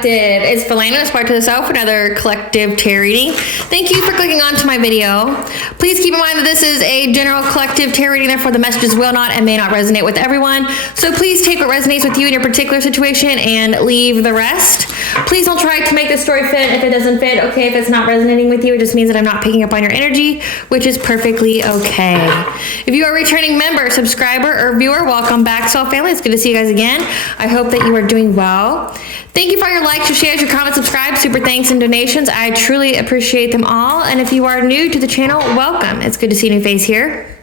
Collective. It's Philana, aspiraltotheself, another collective tarot reading. Thank you for clicking on to my video. Please keep in mind that this is a general collective tarot reading, therefore the messages will not and may not resonate with everyone. So please take what resonates with you in your particular situation and leave the rest. Please don't try to make the story fit if it doesn't fit. Okay, if it's not resonating with you, it just means that I'm not picking up on your energy, which is perfectly okay. If you are a returning member, subscriber, or viewer, welcome back, Soul Family. It's good to see you guys again. I hope that you are doing well. Thank you for your likes, your shares, your comments, subscribe, super thanks, and donations. I truly appreciate them all. And if you are new to the channel, welcome. It's good to see a new face here.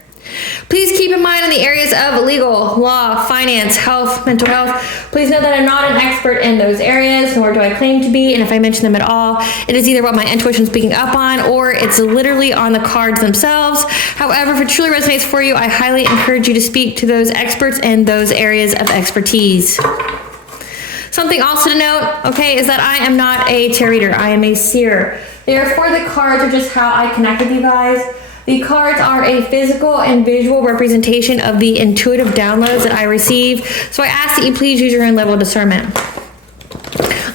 Please keep in mind in the areas of legal, law, finance, health, mental health, please know that I'm not an expert in those areas, nor do I claim to be. And if I mention them at all, it is either what my intuition is picking up on or it's literally on the cards themselves. However, if it truly resonates for you, I highly encourage you to speak to those experts in those areas of expertise. Something also to note, okay, is that I am not a tarot reader. I am a seer. Therefore, the cards are just how I connect with you guys. The cards are a physical and visual representation of the intuitive downloads that I receive. So I ask that you please use your own level of discernment.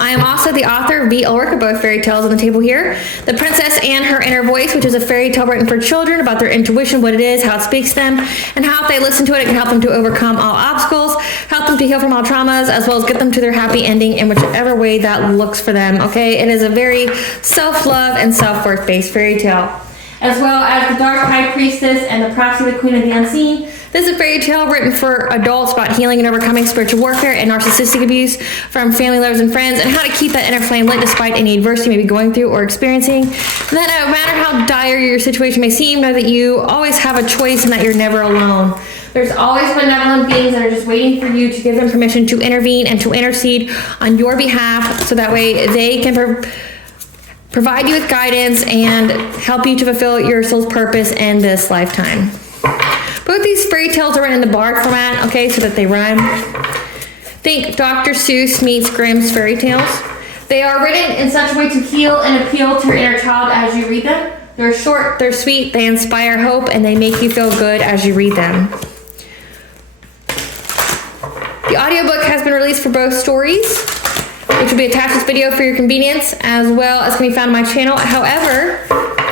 I am also the author of the Ulrich of both fairy tales on the table here. The Princess and Her Inner Voice, which is a fairy tale written for children about their intuition, what it is, how it speaks to them, and how if they listen to it, it can help them to overcome all obstacles, help them to heal from all traumas, as well as get them to their happy ending in whichever way that looks for them, okay? It is a very self-love and self-worth based fairy tale. As well as the Dark High Priestess and the Prophecy of the Queen of the Unseen. This is a fairy tale written for adults about healing and overcoming spiritual warfare and narcissistic abuse from family, lovers, and friends, and how to keep that inner flame lit despite any adversity you may be going through or experiencing. And that no matter how dire your situation may seem, know that you always have a choice and that you're never alone. There's always benevolent beings that are just waiting for you to give them permission to intervene and to intercede on your behalf, so that way they can provide you with guidance and help you to fulfill your soul's purpose in this lifetime. Both these fairy tales are written in the bard format, okay, so that they rhyme. Think Dr. Seuss meets Grimm's fairy tales. They are written in such a way to heal and appeal to your inner child as you read them. They're short, they're sweet, they inspire hope, and they make you feel good as you read them. The audiobook has been released for both stories, which will be attached to this video for your convenience, as well as can be found on my channel. However,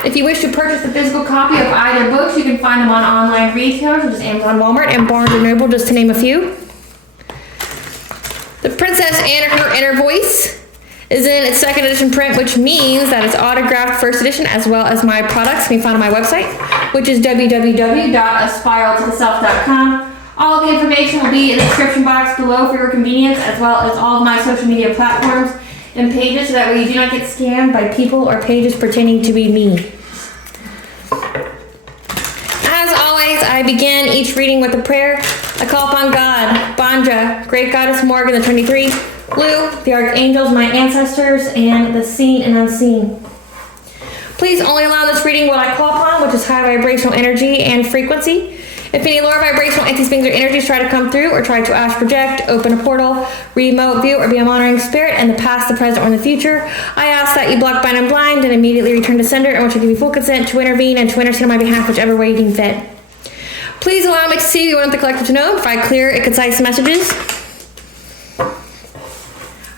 if you wish to purchase a physical copy of either books, you can find them on online retailers, such as Amazon, Walmart, and Barnes & Noble, just to name a few. The Princess and Her Inner Voice is in its second edition print, which means that it's autographed first edition, as well as my products can be found on my website, which is www.aspiraltotheself.com. All the information will be in the description box below for your convenience, as well as all of my social media platforms and pages, so that way you do not get scammed by people or pages pretending to be me. As always, I begin each reading with a prayer. I call upon God, Banja, Great Goddess Morgan, the 23, Blue, the Archangels, my ancestors, and the seen and unseen. Please only allow this reading what I call upon, which is high vibrational energy and frequency. If any lower vibrational entities, beings, or energies try to come through or try to astral project, open a portal, remote view, or be a monitoring spirit in the past, the present, or in the future, I ask that you block, bind, and blind and immediately return to sender, and which will give you full consent to intervene and to intercede on my behalf, whichever way you deem fit. Please allow me to see you want the collective to know, provide clear and concise messages.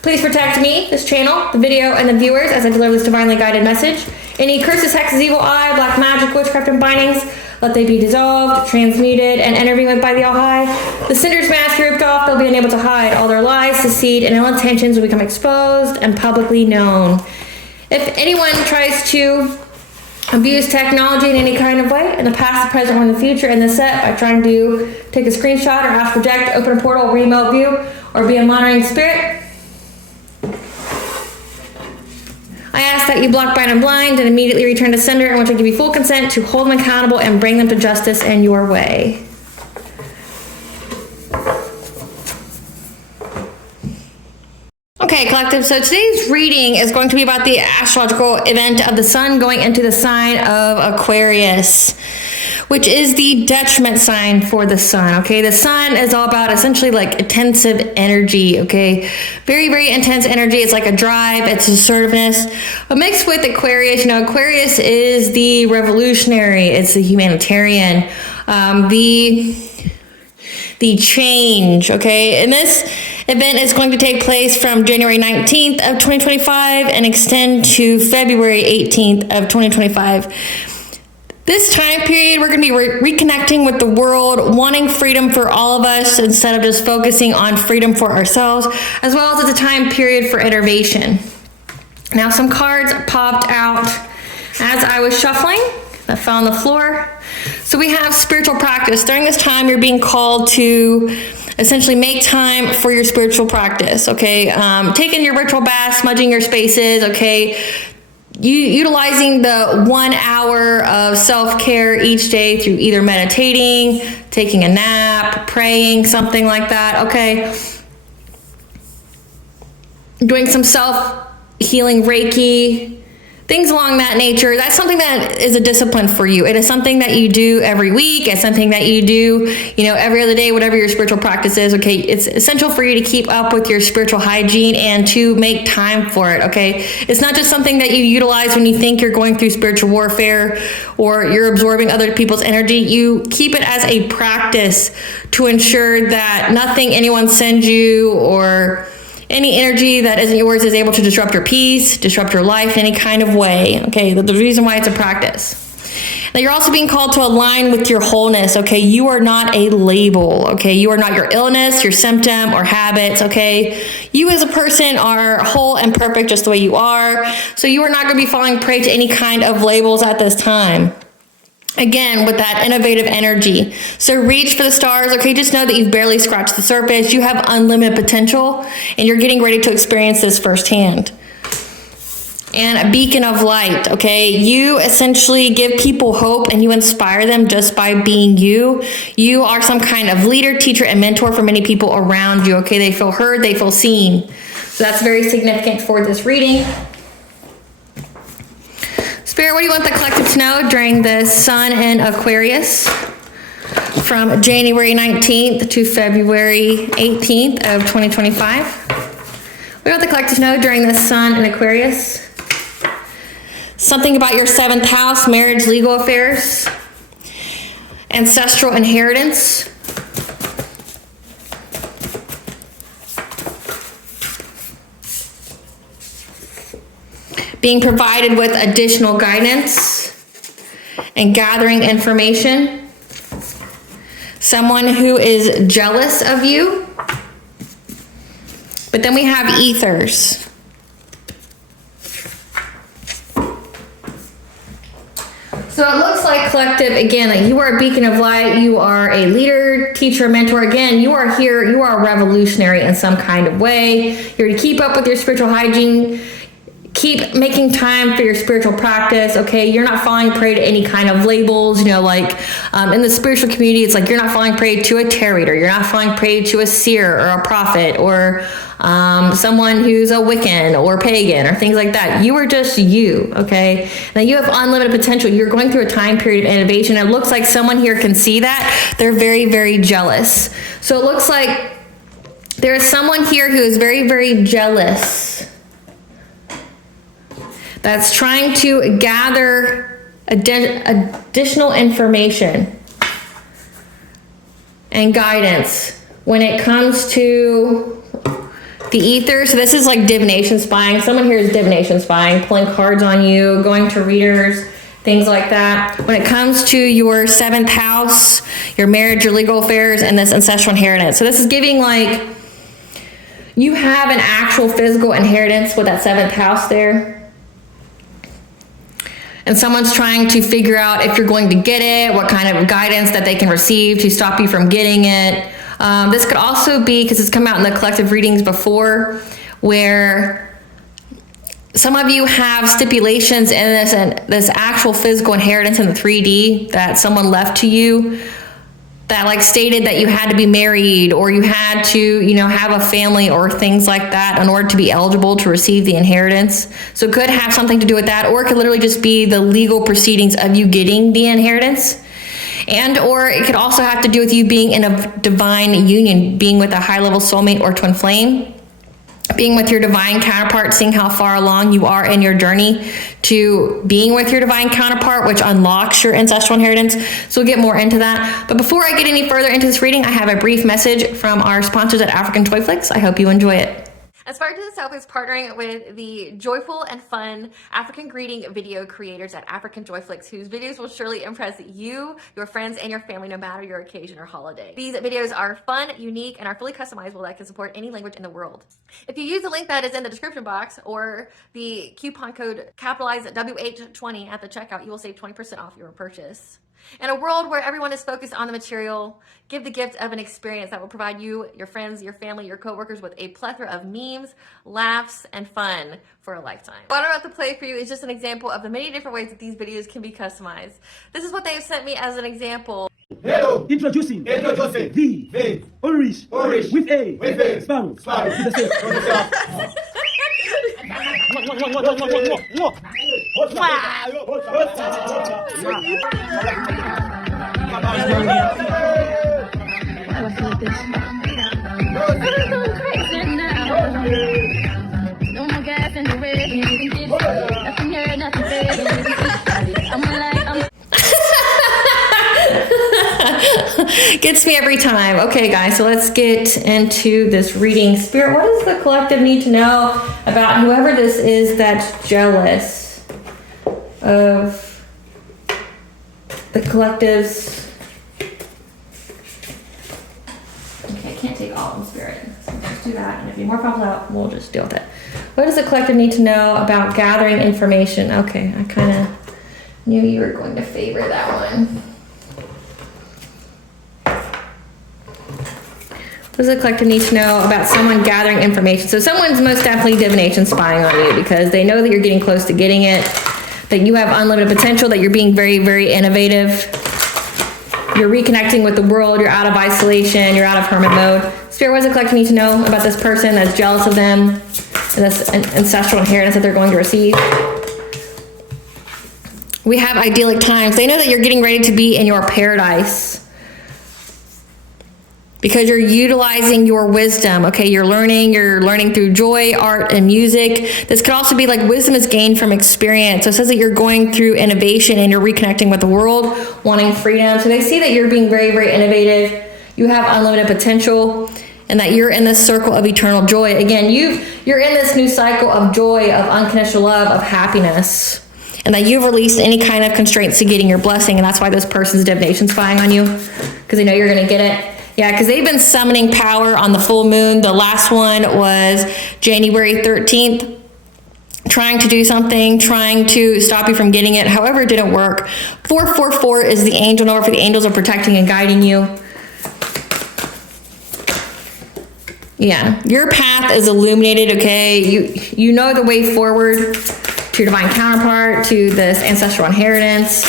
Please protect me, this channel, the video, and the viewers as I deliver this divinely guided message. Any curses, hexes, evil eye, black magic, witchcraft, and bindings, let they be dissolved, transmuted, and intervened with by the All-High. The sinner's mask ripped off, they'll be unable to hide. All their lies, deceit, and ill intentions will become exposed and publicly known. If anyone tries to abuse technology in any kind of way, in the past, the present, or in the future, in this set, by trying to take a screenshot or astral project, open a portal, remote view, or be a monitoring spirit, I ask that you block, bind, and blind and immediately return to sender, in which I give you full consent to hold them accountable and bring them to justice in your way. Okay, collective, so today's reading is going to be about the astrological event of the sun going into the sign of Aquarius, which is the detriment sign for the sun, okay? The sun is all about essentially like intensive energy, okay? Very, very intense energy. It's like a drive, it's assertiveness. But mixed with Aquarius, you know, Aquarius is the revolutionary, it's the humanitarian, the change, okay? In event is going to take place from January 19th of 2025 and extend to February 18th of 2025. This time period, we're going to be reconnecting with the world, wanting freedom for all of us instead of just focusing on freedom for ourselves, as well as it's a time period for innovation. Now, some cards popped out as I was shuffling that fell on the floor. So we have spiritual practice. During this time, you're being called to essentially make time for your spiritual practice, okay? Taking your ritual bath, smudging your spaces, okay? Utilizing the 1 hour of self-care each day through either meditating, taking a nap, praying, something like that, okay? Doing some self-healing Reiki, things along that nature. That's something that is a discipline for you. It is something that you do every week. It's something that you do, every other day, whatever your spiritual practice is, okay? It's essential for you to keep up with your spiritual hygiene and to make time for it, okay? It's not just something that you utilize when you think you're going through spiritual warfare or you're absorbing other people's energy. You keep it as a practice to ensure that nothing anyone sends you or any energy that isn't yours is able to disrupt your peace, disrupt your life in any kind of way, okay? The reason why it's a practice. Now, you're also being called to align with your wholeness, okay? You are not a label, okay? You are not your illness, your symptom, or habits, okay? You as a person are whole and perfect just the way you are, so you are not going to be falling prey to any kind of labels at this time. Again, with that innovative energy. So reach for the stars, okay? Just know that you've barely scratched the surface. You have unlimited potential, and you're getting ready to experience this firsthand. And a beacon of light, okay? You essentially give people hope and you inspire them just by being you. You are some kind of leader, teacher, and mentor for many people around you, okay? They feel heard, they feel seen. So that's very significant for this reading. Spirit, what do you want the collective to know during the Sun in Aquarius from January 19th to February 18th of 2025? What do you want the collective to know during the Sun in Aquarius? Something about your 7th house, marriage, legal affairs, ancestral inheritance. Being provided with additional guidance and gathering information. Someone who is jealous of you. But then we have ethers. So it looks like collective, again, that you are a beacon of light. You are a leader, teacher, mentor. Again, you are here. You are a revolutionary in some kind of way. You're to keep up with your spiritual hygiene. Keep making time for your spiritual practice, okay? You're not falling prey to any kind of labels, in the spiritual community, it's like you're not falling prey to a tarot reader. You're not falling prey to a seer or a prophet or someone who's a Wiccan or pagan or things like that. You are just you, okay? Now, you have unlimited potential. You're going through a time period of innovation. It looks like someone here can see that. They're very, very jealous. So it looks like there is someone here who is very, very jealous that's trying to gather additional information and guidance when it comes to the ether. So this is like divination spying. Someone here is divination spying, pulling cards on you, going to readers, things like that. When it comes to your 7th house, your marriage, your legal affairs, and this ancestral inheritance. So this is giving like you have an actual physical inheritance with that 7th house there. And someone's trying to figure out if you're going to get it, what kind of guidance that they can receive to stop you from getting it. This could also be, because it's come out in the collective readings before, where some of you have stipulations in this actual physical inheritance in the 3D that someone left to you that like stated that you had to be married or you had to, have a family or things like that in order to be eligible to receive the inheritance. So it could have something to do with that, or it could literally just be the legal proceedings of you getting the inheritance. And or it could also have to do with you being in a divine union, being with a high-level soulmate or twin flame. being with your divine counterpart, seeing how far along you are in your journey to being with your divine counterpart, which unlocks your ancestral inheritance. So we'll get more into that. But before I get any further into this reading, I have a brief message from our sponsors at Africanjoyflix. I hope you enjoy it. Aspire to the Self is partnering with the joyful and fun African greeting video creators at Africanjoyflix, whose videos will surely impress you, your friends, and your family, no matter your occasion or holiday. These videos are fun, unique, and are fully customizable that can support any language in the world. If you use the link that is in the description box or the coupon code capitalized WH20 at the checkout, you will save 20% off your purchase. In a world where everyone is focused on the material, give the gift of an experience that will provide you, your friends, your family, your coworkers with a plethora of memes, laughs, and fun for a lifetime. What I'm about to play for you is just an example of the many different ways that these videos can be customized. This is what they have sent me as an example. Hello. Introducing the Irish with a sparrow. To the safe. No more gas in the radio. Nothing here, nothing there. I'm like, Gets me every time. Okay, guys, so let's get into this reading. Spirit, what does the collective need to know about whoever this is that's jealous of the collective's... Okay, I can't take all of them, Spirit. So let's do that, and if any more comes out, we'll just deal with it. What does the collective need to know about gathering information? Okay, I kind of knew you were going to favor that one. What does the collective need to know about someone gathering information? So someone's most definitely divination spying on you because they know that you're getting close to getting it, that you have unlimited potential, that you're being very, very innovative. You're reconnecting with the world. You're out of isolation. You're out of hermit mode. Spirit, what does the collective need to know about this person that's jealous of them and this ancestral inheritance that they're going to receive? We have idyllic times. They know that you're getting ready to be in your paradise, because you're utilizing your wisdom, okay? You're learning through joy, art, and music. This could also be like wisdom is gained from experience. So it says that you're going through innovation and you're reconnecting with the world, wanting freedom. So they see that you're being very, very innovative. You have unlimited potential, and that you're in this circle of eternal joy. Again, you're in this new cycle of joy, of unconditional love, of happiness, and that you've released any kind of constraints to getting your blessing. And that's why this person's divination spying on you, because they know you're gonna get it. Yeah, because they've been summoning power on the full moon. The last one was January 13th, trying to do something, trying to stop you from getting it. However, it didn't work. 444 is the angel number for the angels of protecting and guiding you. Yeah, your path is illuminated, okay? You know the way forward to your divine counterpart, to this ancestral inheritance.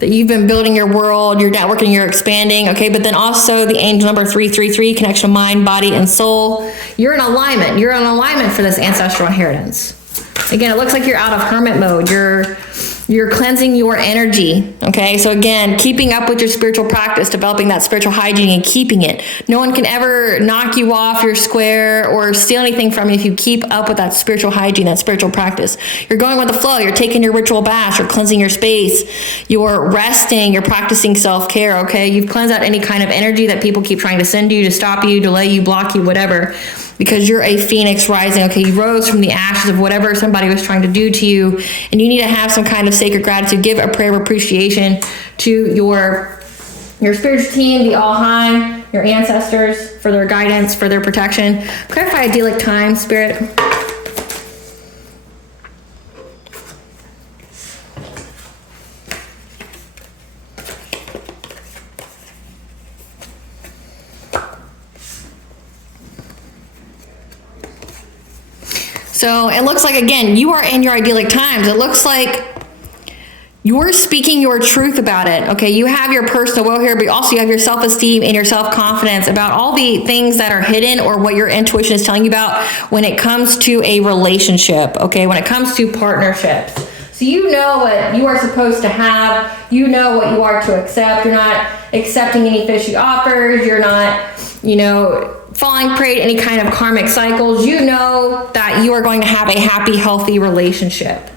That you've been building your world, you're networking, you're expanding, okay? But then also the angel number 333, connection of mind, body, and soul. You're in alignment. You're in alignment for this ancestral inheritance. Again, it looks like you're out of hermit mode. You're cleansing your energy, okay? So again, keeping up with your spiritual practice, developing that spiritual hygiene and keeping it. No one can ever knock you off your square or steal anything from you if you keep up with that spiritual hygiene, that spiritual practice. You're going with the flow. You're taking your ritual baths. You're cleansing your space. You're resting. You're practicing self-care, okay? You've cleansed out any kind of energy that people keep trying to send you, to stop you, delay you, block you, whatever. Because you're a phoenix rising, okay? You rose from the ashes of whatever somebody was trying to do to you, and you need to have some kind of sacred gratitude. Give a prayer of appreciation to your spiritual team, the All High, your ancestors, for their guidance, for their protection. Clarify idyllic time, Spirit. So it looks like, again, you are in your idyllic times. It looks like you're speaking your truth about it, okay? You have your personal will here, but also you have your self-esteem and your self-confidence about all the things that are hidden or what your intuition is telling you about when it comes to a relationship, okay? When it comes to partnerships. So you know what you are supposed to have. You know what you are to accept. You're not accepting any fishy offers. You're not, falling prey to any kind of karmic cycles, you know that you are going to have a happy, healthy relationship.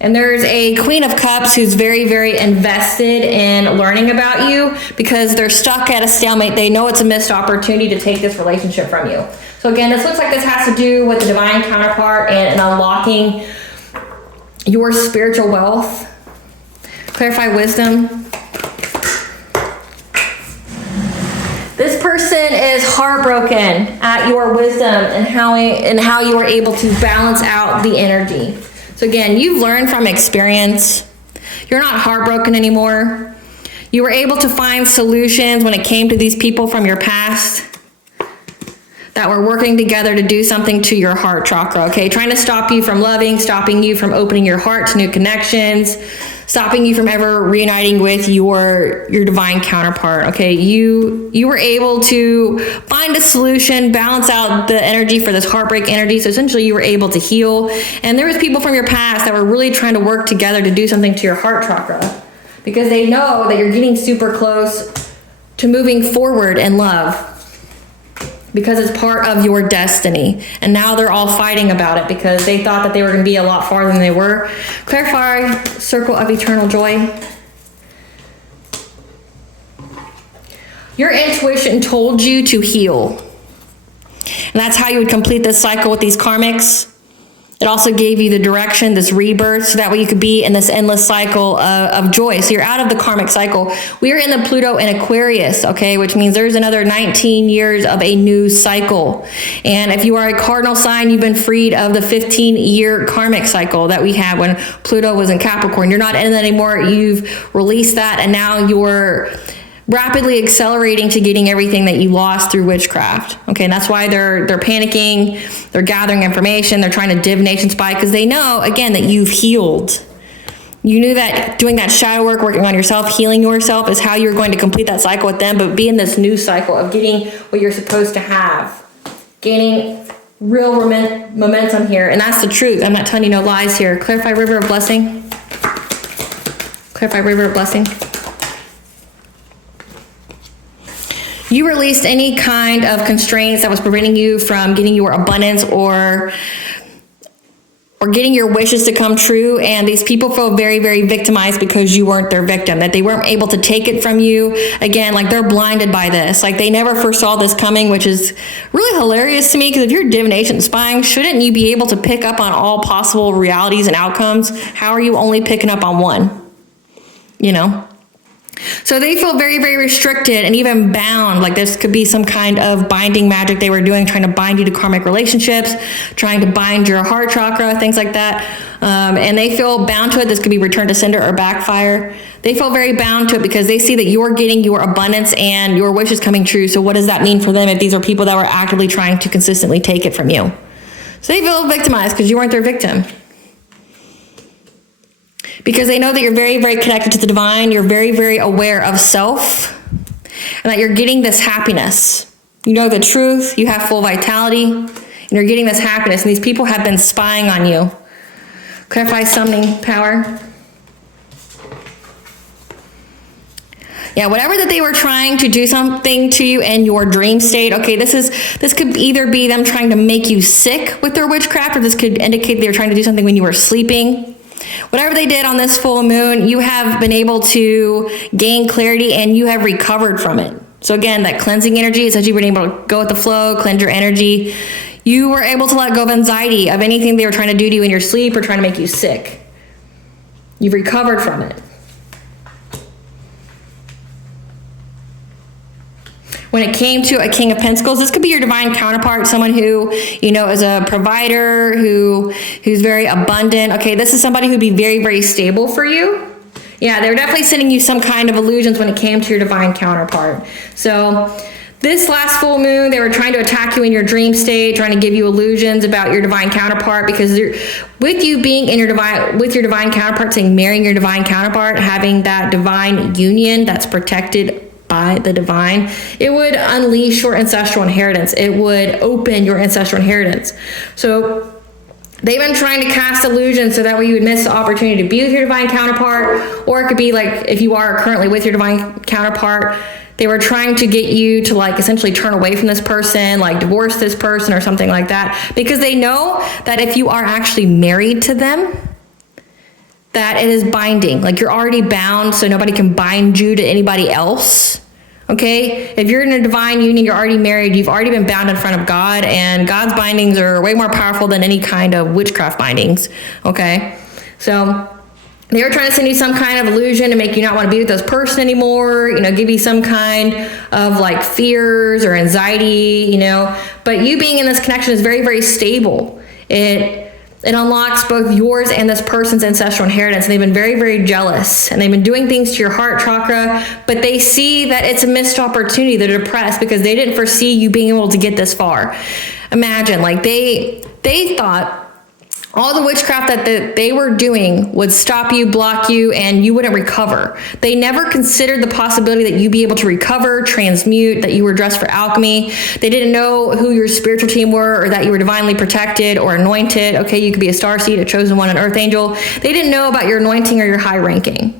And there's a Queen of Cups who's very, very invested in learning about you because they're stuck at a stalemate. They know it's a missed opportunity to take this relationship from you. So again, this looks like this has to do with the divine counterpart and unlocking your spiritual wealth. Clarify wisdom. This person is heartbroken at your wisdom and how you are able to balance out the energy. So again, you've learned from experience. You're not heartbroken anymore. You were able to find solutions when it came to these people from your past that were working together to do something to your heart chakra, okay? Trying to stop you from loving, stopping you from opening your heart to new connections, stopping you from ever reuniting with your divine counterpart, okay? You were able to find a solution, balance out the energy for this heartbreak energy. So essentially you were able to heal. And there was people from your past that were really trying to work together to do something to your heart chakra because they know that you're getting super close to moving forward in love, because it's part of your destiny. And now they're all fighting about it because they thought that they were going to be a lot farther than they were. Clarify circle of eternal joy. Your intuition told you to heal. And that's how you would complete this cycle with these karmics. It also gave you the direction, this rebirth, so that way you could be in this endless cycle of joy. So you're out of the karmic cycle. We are in the Pluto in Aquarius, okay, which means there's another 19 years of a new cycle. And if you are a cardinal sign, you've been freed of the 15-year karmic cycle that we had when Pluto was in Capricorn. You're not in that anymore. You've released that, and now you're rapidly accelerating to getting everything that you lost through witchcraft. Okay, and that's why they're panicking, they're gathering information, they're trying to divination spy, because they know, again, that you've healed. You knew that doing that shadow work, working on yourself, healing yourself is how you're going to complete that cycle with them, but be in this new cycle of getting what you're supposed to have, gaining real momentum here. And that's the truth. I'm not telling you no lies here. Clarify river of blessing. Clarify river of blessing. You released any kind of constraints that was preventing you from getting your abundance or getting your wishes to come true. And these people feel very, very victimized because you weren't their victim, that they weren't able to take it from you. Again, like they're blinded by this. Like they never foresaw this coming, which is really hilarious to me, because if you're divination spying, shouldn't you be able to pick up on all possible realities and outcomes? How are you only picking up on one? You know? So they feel very, very restricted and even bound. Like this could be some kind of binding magic they were doing, trying to bind you to karmic relationships, trying to bind your heart chakra, things like that. And they feel bound to it. This could be return to sender or backfire. They feel very bound to it because they see that you're getting your abundance and your wishes coming true. So what does that mean for them if these are people that were actively trying to consistently take it from you? So they feel victimized because you weren't their victim. Because they know that you're very, very connected to the divine. You're very, very aware of self, and that you're getting this happiness. You know the truth. You have full vitality, and you're getting this happiness. And these people have been spying on you. Clarify summoning power. Yeah, whatever that they were trying to do something to you in your dream state. Okay, this could either be them trying to make you sick with their witchcraft, or this could indicate they were trying to do something when you were sleeping. Whatever they did on this full moon, you have been able to gain clarity and you have recovered from it. So again, that cleansing energy is that you've been able to go with the flow, cleanse your energy. You were able to let go of anxiety, of anything they were trying to do to you in your sleep or trying to make you sick. You've recovered from it. When it came to a King of Pentacles, this could be your divine counterpart, someone who, you know, is a provider, who's very abundant. Okay, this is somebody who'd be very, very stable for you. Yeah, they're definitely sending you some kind of illusions when it came to your divine counterpart. So this last full moon, they were trying to attack you in your dream state, trying to give you illusions about your divine counterpart, because with you being in your divine counterpart, saying marrying your divine counterpart, having that divine union that's protected by the divine, it would unleash your ancestral inheritance. It would open your ancestral inheritance. So they've been trying to cast illusions so that way you would miss the opportunity to be with your divine counterpart, or it could be like if you are currently with your divine counterpart, They were trying to get you to like essentially turn away from this person, like divorce this person or something like that, because they know that if you are actually married to them, that it is binding. Like you're already bound, so nobody can bind you to anybody else. Okay? If you're in a divine union, you're already married, you've already been bound in front of God, and God's bindings are way more powerful than any kind of witchcraft bindings. Okay? So they were trying to send you some kind of illusion to make you not want to be with this person anymore, you know, give you some kind of like fears or anxiety, you know. But you being in this connection is very, very stable. It unlocks both yours and this person's ancestral inheritance. And they've been very, very jealous. And they've been doing things to your heart chakra, but they see that it's a missed opportunity. They're depressed because they didn't foresee you being able to get this far. Imagine, like they thought all the witchcraft that they were doing would stop you, block you, and you wouldn't recover. They never considered the possibility that you'd be able to recover, transmute, that you were dressed for alchemy. They didn't know who your spiritual team were, or that you were divinely protected or anointed. Okay, you could be a starseed, a chosen one, an earth angel. They didn't know about your anointing or your high ranking.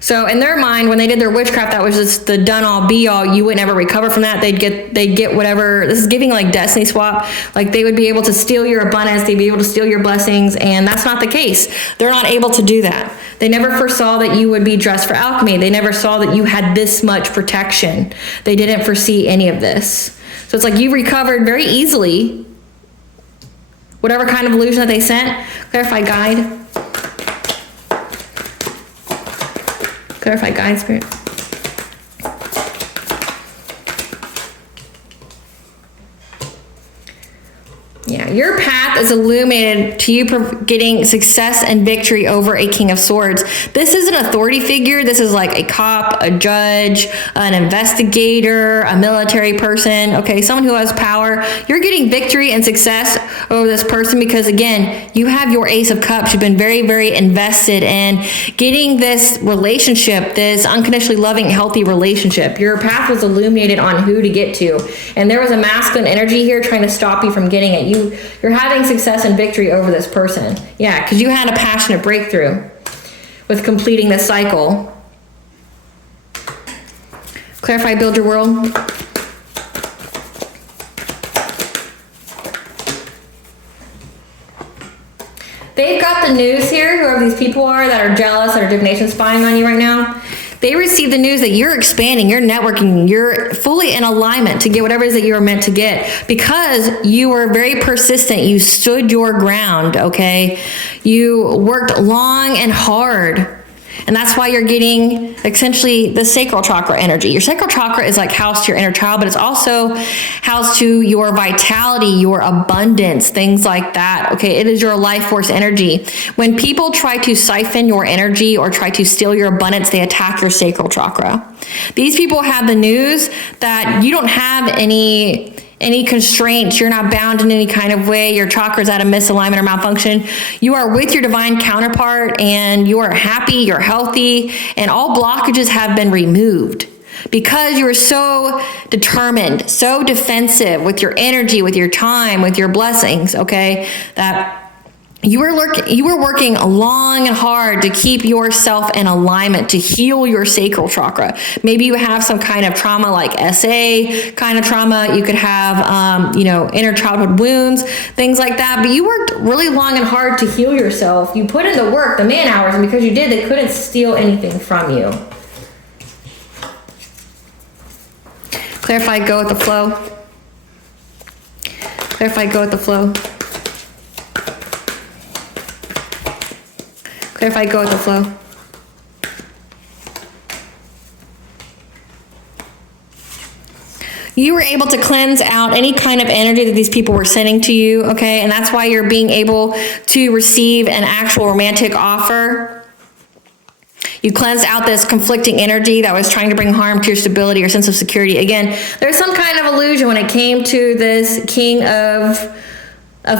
So in their mind, when they did their witchcraft, that was just the done all be all. You would never recover from that. They'd get whatever. This is giving like destiny swap. Like they would be able to steal your abundance. They'd be able to steal your blessings. And that's not the case. They're not able to do that. They never foresaw that you would be dressed for alchemy. They never saw that you had this much protection. They didn't foresee any of this. So it's like you recovered very easily. Whatever kind of illusion that they sent. Clarify guide. Clarify guide spirit. Yeah, your path is illuminated to you getting success and victory over a King of Swords. This is an authority figure. This is like a cop, a judge, an investigator, a military person, okay, someone who has power. You're getting victory and success over this person because, again, you have your Ace of Cups. You've been very, very invested in getting this relationship, this unconditionally loving, healthy relationship. Your path was illuminated on who to get to. And there was a masculine energy here trying to stop you from getting it. You're having success and victory over this person. Yeah, because you had a passionate breakthrough with completing this cycle. Clarify, build your world. They've got the news here, whoever these people are that are jealous, that are divination spying on you right now. They receive the news that you're expanding, you're networking, you're fully in alignment to get whatever it is that you were meant to get because you were very persistent. You stood your ground, okay? You worked long and hard. And that's why you're getting essentially the sacral chakra energy. Your sacral chakra is like housed to your inner child, but it's also housed to your vitality, your abundance, things like that. Okay, it is your life force energy. When people try to siphon your energy or try to steal your abundance, they attack your sacral chakra. These people have the news that you don't have any constraints, you're not bound in any kind of way, your chakra's out of misalignment or malfunction. You are with your divine counterpart and you are happy, you're healthy, and all blockages have been removed because you are so determined, so defensive with your energy, with your time, with your blessings, okay, that you were working long and hard to keep yourself in alignment, to heal your sacral chakra. Maybe you have some kind of trauma like SA kind of trauma. You could have, inner childhood wounds, things like that. But you worked really long and hard to heal yourself. You put in the work, the man hours, and because you did, they couldn't steal anything from you. Clarify, go with the flow. Clarify, go with the flow. Clarify, go with the flow. You were able to cleanse out any kind of energy that these people were sending to you, okay? And that's why you're being able to receive an actual romantic offer. You cleansed out this conflicting energy that was trying to bring harm to your stability or sense of security. Again, there's some kind of illusion when it came to this King of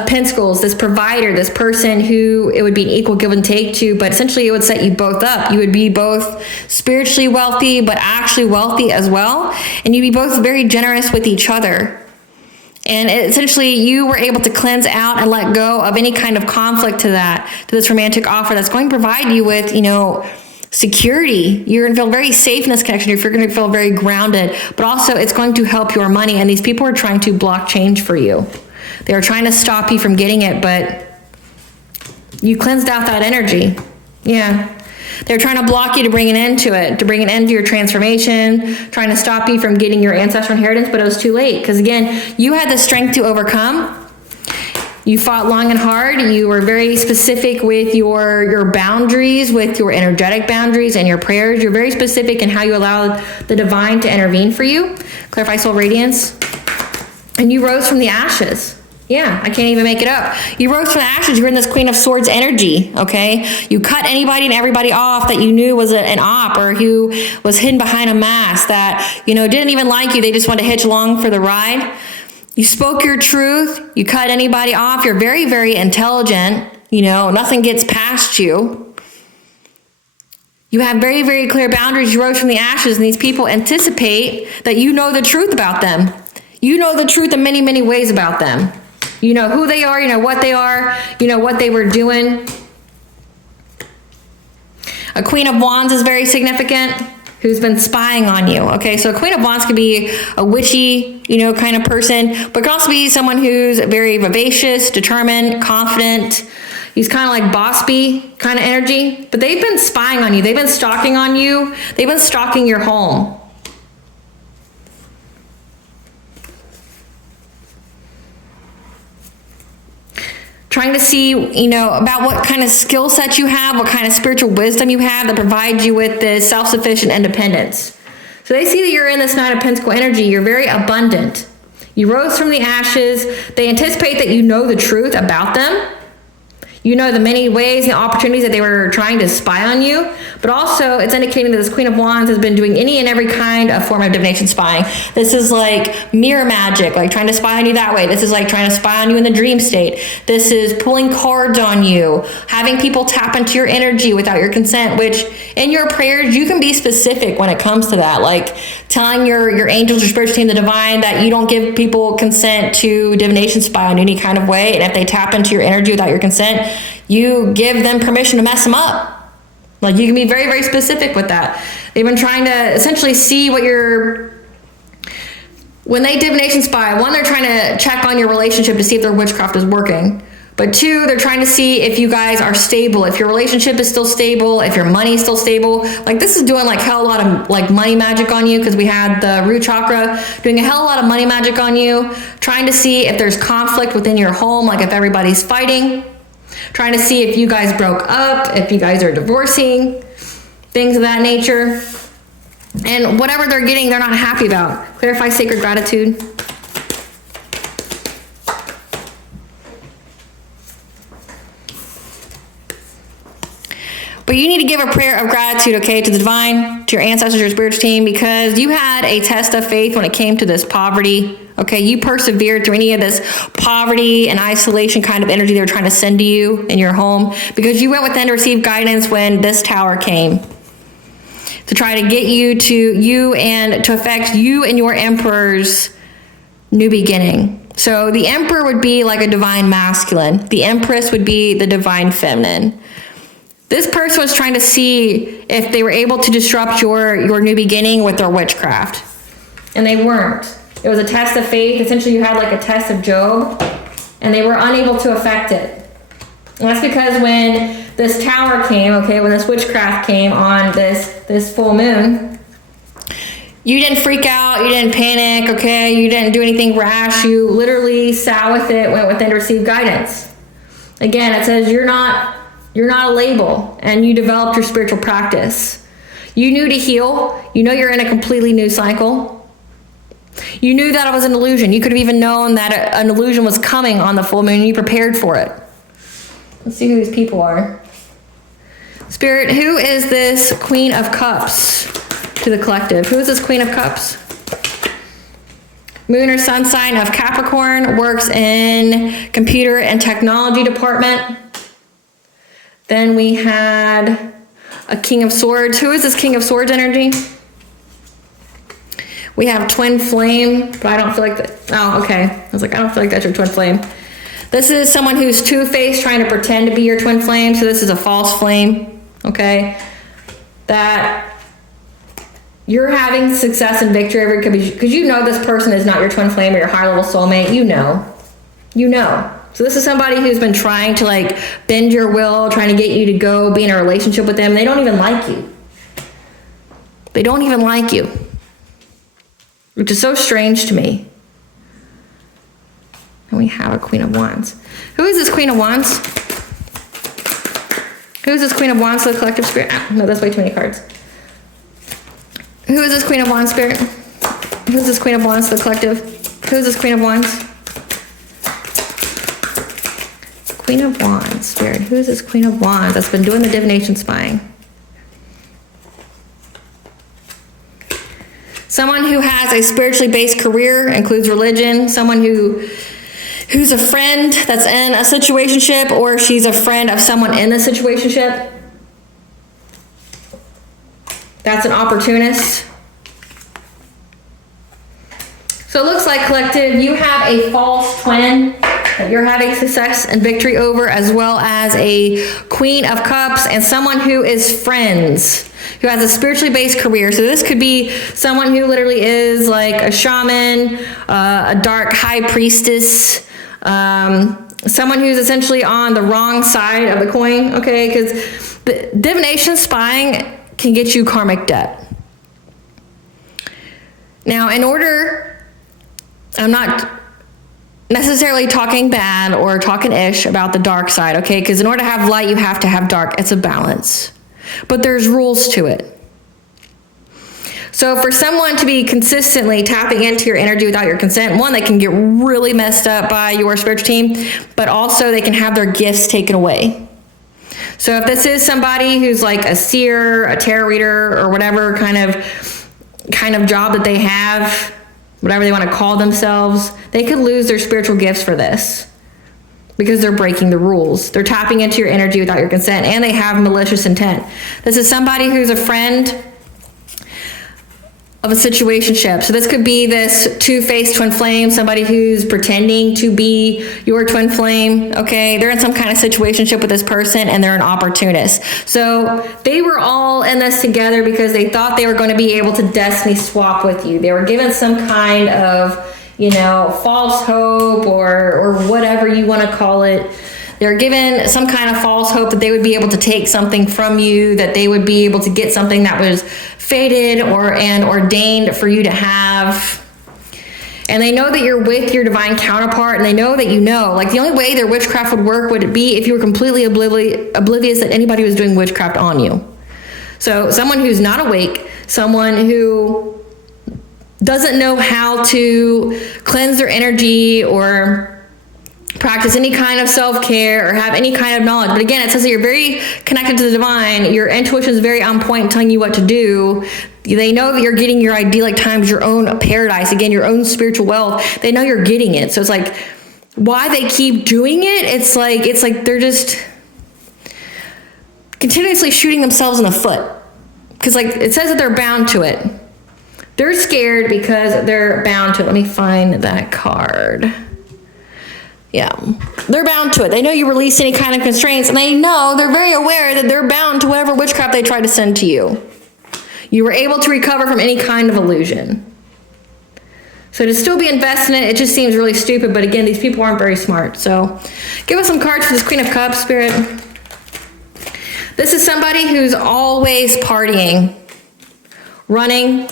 Pentacles, this provider, this person who it would be an equal give and take to, but essentially it would set you both up. You would be both spiritually wealthy, but actually wealthy as well. And you'd be both very generous with each other. And essentially you were able to cleanse out and let go of any kind of conflict to this romantic offer that's going to provide you with, security. You're going to feel very safe in this connection. You're going to feel very grounded, but also it's going to help your money. And these people are trying to block change for you. They are trying to stop you from getting it, but you cleansed out that energy. Yeah. They're trying to block you to bring it into it, to bring it into your transformation, trying to stop you from getting your ancestral inheritance, but it was too late. Because again, you had the strength to overcome. You fought long and hard. You were very specific with your boundaries, with your energetic boundaries and your prayers. You're very specific in how you allowed the divine to intervene for you. Clarify soul radiance. And you rose from the ashes. Yeah, I can't even make it up. You rose from the ashes. You're in this Queen of Swords energy, okay? You cut anybody and everybody off that you knew was an op or who was hidden behind a mask that, didn't even like you. They just wanted to hitch along for the ride. You spoke your truth. You cut anybody off. You're very, very intelligent. Nothing gets past you. You have very, very clear boundaries. You rose from the ashes, and these people anticipate that you know the truth about them. You know the truth in many, many ways about them. You know who they are, you know what they are, you know what they were doing. A Queen of Wands is very significant, who's been spying on you, okay? So a Queen of Wands could be a witchy, kind of person, but could also be someone who's very vivacious, determined, confident. He's kind of like boss bee kind of energy, but they've been spying on you. They've been stalking on you. They've been stalking your home. Trying to see, about what kind of skill set you have, what kind of spiritual wisdom you have that provides you with this self-sufficient independence. So they see that you're in this Knight of Pentacles energy. You're very abundant. You rose from the ashes. They anticipate that you know the truth about them. You know the many ways and opportunities that they were trying to spy on you, but also it's indicating that this Queen of Wands has been doing any and every kind of form of divination spying. This is like mirror magic, like trying to spy on you that way. This is like trying to spy on you in the dream state. This is pulling cards on you, having people tap into your energy without your consent, which in your prayers, you can be specific when it comes to that, like telling your angels, your spiritual team, the divine, that you don't give people consent to divination spy in any kind of way. And if they tap into your energy without your consent, you give them permission to mess them up. Like you can be very, very specific with that. They've been trying to essentially see what when they divination spy, one, they're trying to check on your relationship to see if their witchcraft is working. But two, they're trying to see if you guys are stable, if your relationship is still stable, if your money is still stable. Like this is doing like hell a lot of like money magic on you, because we had the root chakra doing a hell of a lot of money magic on you, trying to see if there's conflict within your home, like if everybody's fighting. Trying to see if you guys broke up, if you guys are divorcing, things of that nature. And whatever they're getting, they're not happy about. Clarify sacred gratitude. But you need to give a prayer of gratitude, okay, to the divine, to your ancestors, your spiritual team, because you had a test of faith when it came to this poverty. Okay, you persevered through any of this poverty and isolation kind of energy they were trying to send to you in your home, because you went within to receive guidance when this tower came to try to get you and to affect you and your emperor's new beginning. So the emperor would be like a divine masculine. The empress would be the divine feminine. This person was trying to see if they were able to disrupt your new beginning with their witchcraft, and they weren't. It was a test of faith. Essentially, you had like a test of Job, and they were unable to affect it. And that's because when this tower came, okay, when this witchcraft came on this full moon, you didn't freak out, you didn't panic, okay, you didn't do anything rash. You literally sat with it, went within to receive guidance. Again, it says you're not a label, and you developed your spiritual practice. You knew to heal. You know you're in a completely new cycle. You knew that it was an illusion. You could have even known that an illusion was coming on the full moon, and you prepared for it. Let's see who these people are. Spirit, who is this Queen of Cups to the collective? Who is this Queen of Cups? Moon or sun sign of Capricorn, works in computer and technology department. Then we had a King of Swords. Who is this King of Swords energy? We have twin flame, but I don't feel like that. Oh, okay. I was like, I don't feel like that's your twin flame. This is someone who's two-faced, trying to pretend to be your twin flame. So this is a false flame, okay? that you're having success and victory over, because you know this person is not your twin flame or your higher level soulmate. You know. So this is somebody who's been trying to like bend your will, trying to get you to go be in a relationship with them. They don't even like you. They don't even like you, which is so strange to me. And we have a Queen of Wands. Who is this Queen of Wands? Who is this Queen of Wands to the collective spirit? No, that's way too many cards. Who is this Queen of Wands spirit? Who is this Queen of Wands to the collective? Who is this Queen of Wands? Queen of Wands spirit. Who is this Queen of Wands that's been doing the divination spying? Someone who has a spiritually based career, includes religion. Someone who's a friend that's in a situationship, or she's a friend of someone in the situationship. That's an opportunist. So it looks like, collective, you have a false twin that you're having success and victory over, as well as a Queen of Cups and someone who is friends, who has a spiritually based career. So this could be someone who literally is like a shaman, a dark high priestess, someone who's essentially on the wrong side of the coin, okay? Because the divination spying can get you karmic debt. Now, I'm not necessarily talking bad or talking ish about the dark side, okay? Because in order to have light, you have to have dark. It's a balance. But there's rules to it. So for someone to be consistently tapping into your energy without your consent, one, they can get really messed up by your spiritual team, but also they can have their gifts taken away. So if this is somebody who's like a seer, a tarot reader, or whatever kind of job that they have, whatever they want to call themselves, they could lose their spiritual gifts for this because they're breaking the rules. They're tapping into your energy without your consent, and they have malicious intent. This is somebody who's a friend of a situationship. So this could be this two-faced twin flame, somebody who's pretending to be your twin flame, okay? They're in some kind of situationship with this person, and they're an opportunist. So they were all in this together because they thought they were going to be able to destiny swap with you. They were given some kind of, false hope or whatever you want to call it. They're given some kind of false hope that they would be able to take something from you, that they would be able to get something that was fated and ordained for you to have. And they know that you're with your divine counterpart, and they know that like the only way their witchcraft would work would be if you were completely oblivious that anybody was doing witchcraft on you. So someone who's not awake, someone who doesn't know how to cleanse their energy or practice any kind of self-care or have any kind of knowledge. But again, it says that you're very connected to the divine. Your intuition is very on point, telling you what to do. They know that you're getting your idyllic times, your own paradise, again, your own spiritual wealth. They know you're getting it. So it's like, why they keep doing it, it's like they're just continuously shooting themselves in the foot. Because like it says that they're bound to it. They're scared because they're bound to it. Let me find that card. Yeah, they're bound to it. They know you release any kind of constraints, and they're very aware that they're bound to whatever witchcraft they try to send to you. You were able to recover from any kind of illusion. So to still be invested in it, it just seems really stupid. But again, these people aren't very smart. So give us some cards for this Queen of Cups, Spirit. This is somebody who's always partying, running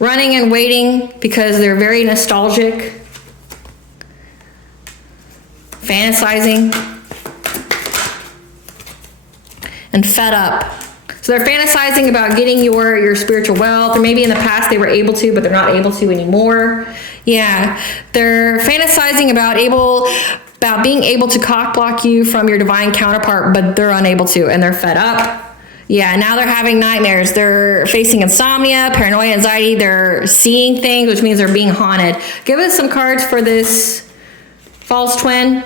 and waiting because they're very nostalgic, fantasizing, and fed up. So they're fantasizing about getting your spiritual wealth, or maybe in the past they were able to, but they're not able to anymore. Yeah, they're fantasizing about being able to cock block you from your divine counterpart, but they're unable to, and they're fed up. Yeah, now they're having nightmares. They're facing insomnia, paranoia, anxiety. They're seeing things, which means they're being haunted. Give us some cards for this false twin.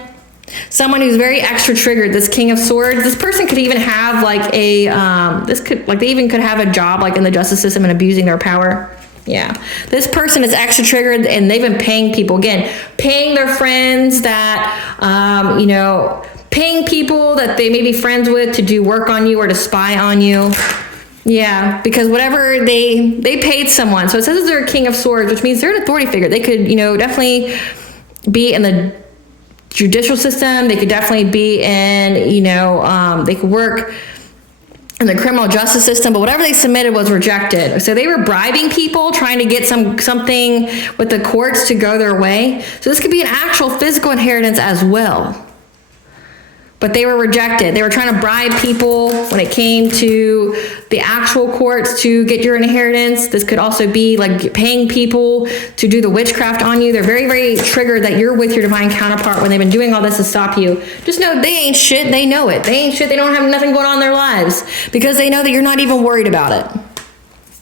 Someone who's very extra triggered, this King of Swords. This person could even have like they even could have a job like in the justice system and abusing their power. Yeah, this person is extra triggered, and they've been paying people, again, paying their friends that, paying people that they may be friends with to do work on you or to spy on you. Yeah, because whatever they paid someone. So it says they're a king of swords, which means they're an authority figure. They could, definitely be in the judicial system. They could definitely be in, they could work in the criminal justice system, but whatever they submitted was rejected. So they were bribing people, trying to get something with the courts to go their way. So this could be an actual physical inheritance as well. But they were rejected. They were trying to bribe people when it came to the actual courts to get your inheritance. This could also be like paying people to do the witchcraft on you. They're very, very triggered that you're with your divine counterpart when they've been doing all this to stop you. Just know they ain't shit. They know it. They ain't shit. They don't have nothing going on in their lives because they know that you're not even worried about it.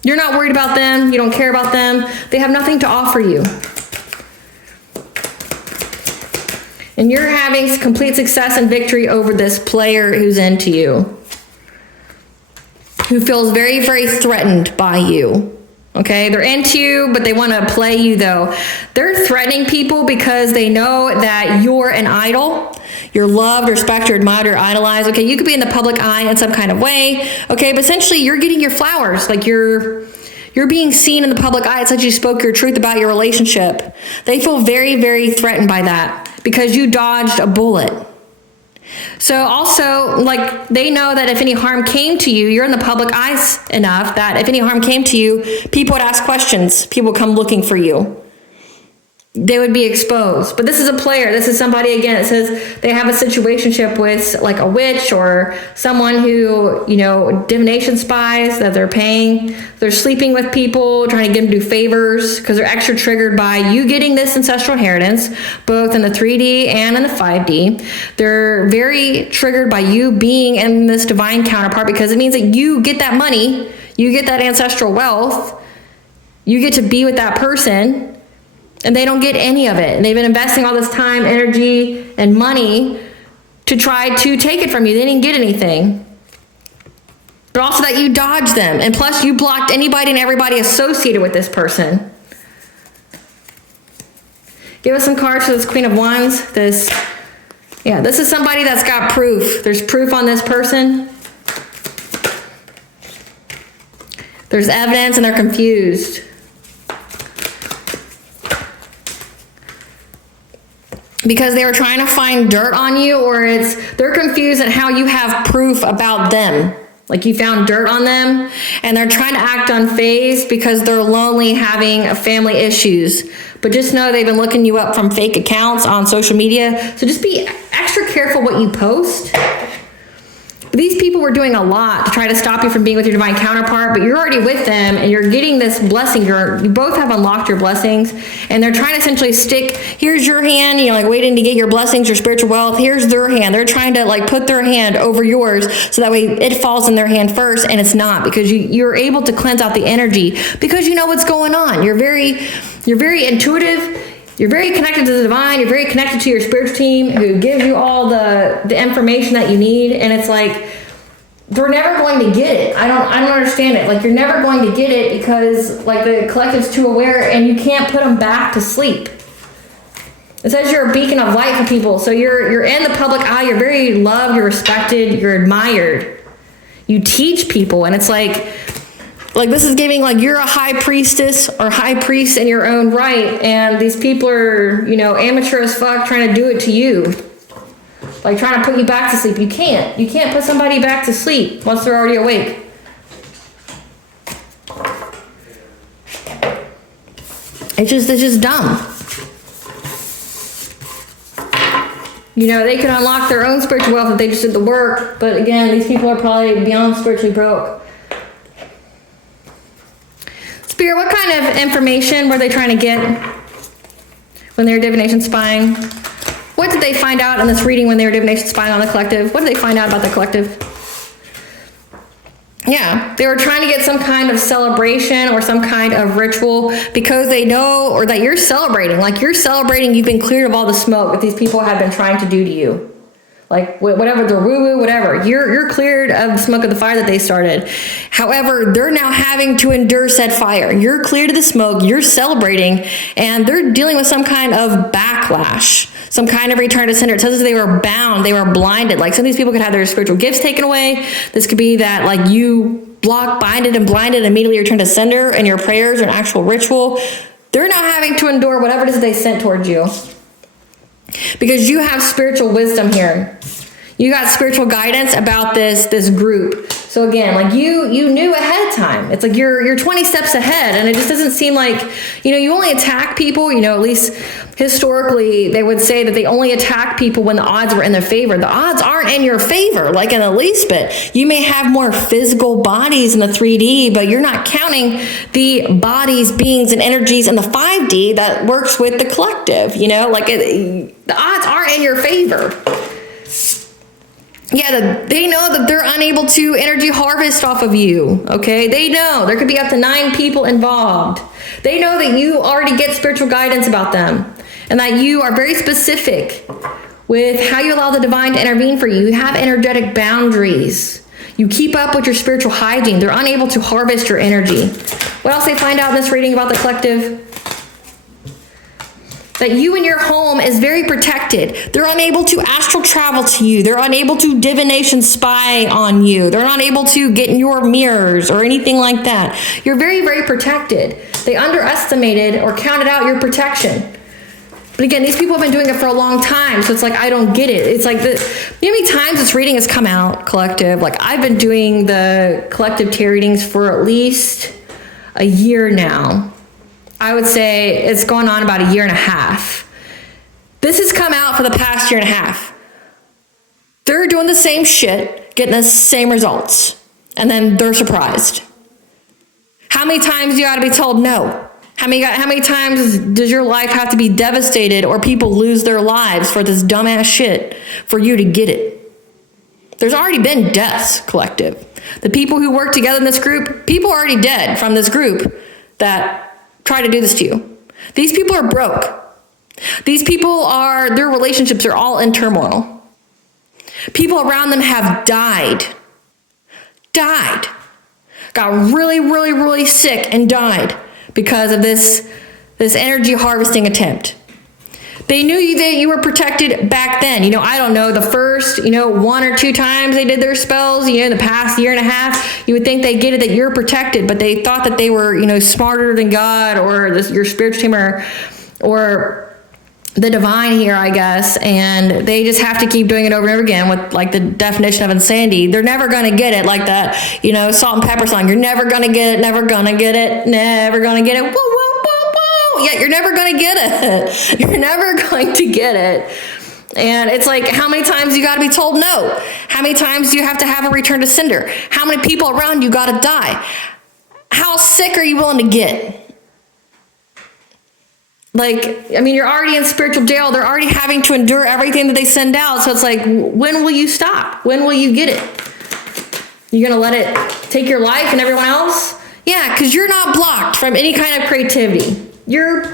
You're not worried about them. You don't care about them. They have nothing to offer you. And you're having complete success and victory over this player who's into you, who feels very, very threatened by you. Okay, they're into you, but they want to play you though. They're threatening people because they know that you're an idol. You're loved, respected, admired, or idolized. Okay, you could be in the public eye in some kind of way. Okay, but essentially you're getting your flowers. Like you're being seen in the public eye. It's like you spoke your truth about your relationship. They feel very, very threatened by that because you dodged a bullet. So also, like, they know that if any harm came to you, you're in the public eyes enough that if any harm came to you, people would ask questions. People would come looking for you. They would be exposed. But this is a player. This is somebody, again, it says they have a situationship with like a witch or someone who, divination spies that they're paying. They're sleeping with people, trying to get them to do favors because they're extra triggered by you getting this ancestral inheritance, both in the 3D and in the 5D. They're very triggered by you being in this divine counterpart because it means that you get that money, you get that ancestral wealth, you get to be with that person, and they don't get any of it. And they've been investing all this time, energy, and money to try to take it from you. They didn't get anything. But also that you dodged them. And plus you blocked anybody and everybody associated with this person. Give us some cards for this Queen of Wands. This is somebody that's got proof. There's proof on this person. There's evidence and they're confused. Because they were trying to find dirt on you, or they're confused at how you have proof about them. Like you found dirt on them and they're trying to act unfazed because they're lonely, having family issues. But just know they've been looking you up from fake accounts on social media. So just be extra careful what you post. These people were doing a lot to try to stop you from being with your divine counterpart, but you're already with them and you're getting this blessing. You both have unlocked your blessings and they're trying to essentially stick, here's your hand, waiting to get your blessings, your spiritual wealth. Here's their hand. They're trying to put their hand over yours so that way it falls in their hand first, and it's not, because you're able to cleanse out the energy because you know what's going on. You're very intuitive. You're very connected to the divine. You're very connected to your spiritual team who gives you all the information that you need. And it's like, they're never going to get it. I don't understand it. Like, you're never going to get it because the collective's too aware and you can't put them back to sleep. It says you're a beacon of light for people. So you're in the public eye. You're very loved. You're respected. You're admired. You teach people. And it's like this is giving you're a high priestess or high priest in your own right, and these people are, amateur as fuck trying to do it to you. Trying to put you back to sleep. You can't put somebody back to sleep once they're already awake. It's just dumb. They could unlock their own spiritual wealth if they just did the work, but again, these people are probably beyond spiritually broke. Spirit, what kind of information were they trying to get when they were divination spying? What did they find out in this reading when they were divination spying on the collective? What did they find out about the collective? Yeah, they were trying to get some kind of celebration or some kind of ritual because they know, or that you're celebrating. You're celebrating, you've been cleared of all the smoke that these people have been trying to do to you. Whatever, the woo-woo, whatever. You're cleared of the smoke of the fire that they started. However, they're now having to endure said fire. You're cleared of the smoke, you're celebrating, and they're dealing with some kind of backlash. some kind of return to sender. It says they were bound, they were blinded. Like some of these people could have their spiritual gifts taken away. This could be that like you blocked, binded, and blinded, and immediately return to sender in your prayers or an actual ritual. They're now having to endure whatever it is they sent towards you. Because you have spiritual wisdom here. You got spiritual guidance about this group. So again, like you knew ahead of time. It's like you're 20 steps ahead, and it just doesn't seem like, you only attack people, at least historically they would say that they only attack people when the odds were in their favor. The odds aren't in your favor, like in the least bit. You may have more physical bodies in the 3D, but you're not counting the bodies, beings, and energies in the 5D that works with the collective, the odds aren't in your favor. Yeah, they know that they're unable to energy harvest off of you, okay? They know there could be up to 9 people involved. They know that you already get spiritual guidance about them and that you are very specific with how you allow the divine to intervene for you. You have energetic boundaries. You keep up with your spiritual hygiene. They're unable to harvest your energy. What else they find out in this reading about the collective? That you and your home is very protected. They're unable to astral travel to you. They're unable to divination spy on you. They're not able to get in your mirrors or anything like that. You're very, very protected. They underestimated or counted out your protection. But again, these people have been doing it for a long time, so it's like, I don't get it. It's like, you know how many times this reading has come out, collective? Like, I've been doing the collective tarot readings for at least a year now. I would say it's going on about a year and a half. This has come out for the past year and a half. They're doing the same shit, getting the same results, and then they're surprised. How many times do you got to be told no? How many times does your life have to be devastated or people lose their lives for this dumbass shit for you to get it? There's already been deaths, collective. The people who work together in this group, people are already dead from this group that try to do this to you. These people are broke. These people their relationships are all in turmoil. People around them have died. Got really, really, really sick and died because of this energy harvesting attempt. They knew that you were protected back then. I don't know, the first, 1 or 2 times they did their spells, in the past year and a half, you would think they get it that you're protected, but they thought that they were, smarter than God or your spiritual team or the divine here, I guess, and they just have to keep doing it over and over again with like the definition of insanity. They're never going to get it like that, salt and pepper song. You're never going to get it, never going to get it, never going to get it. Woo, woo, woo, woo. Yeah, you're never going to get it. You're never going to get it. And it's like, how many times you got to be told no? How many times do you have to have a return to sender? How many people around you got to die? How sick are you willing to get? You're already in spiritual jail. They're already having to endure everything that they send out. So it's like, when will you stop? When will you get it? You gonna let it take your life and everyone else? Yeah, because you're not blocked from any kind of creativity. They're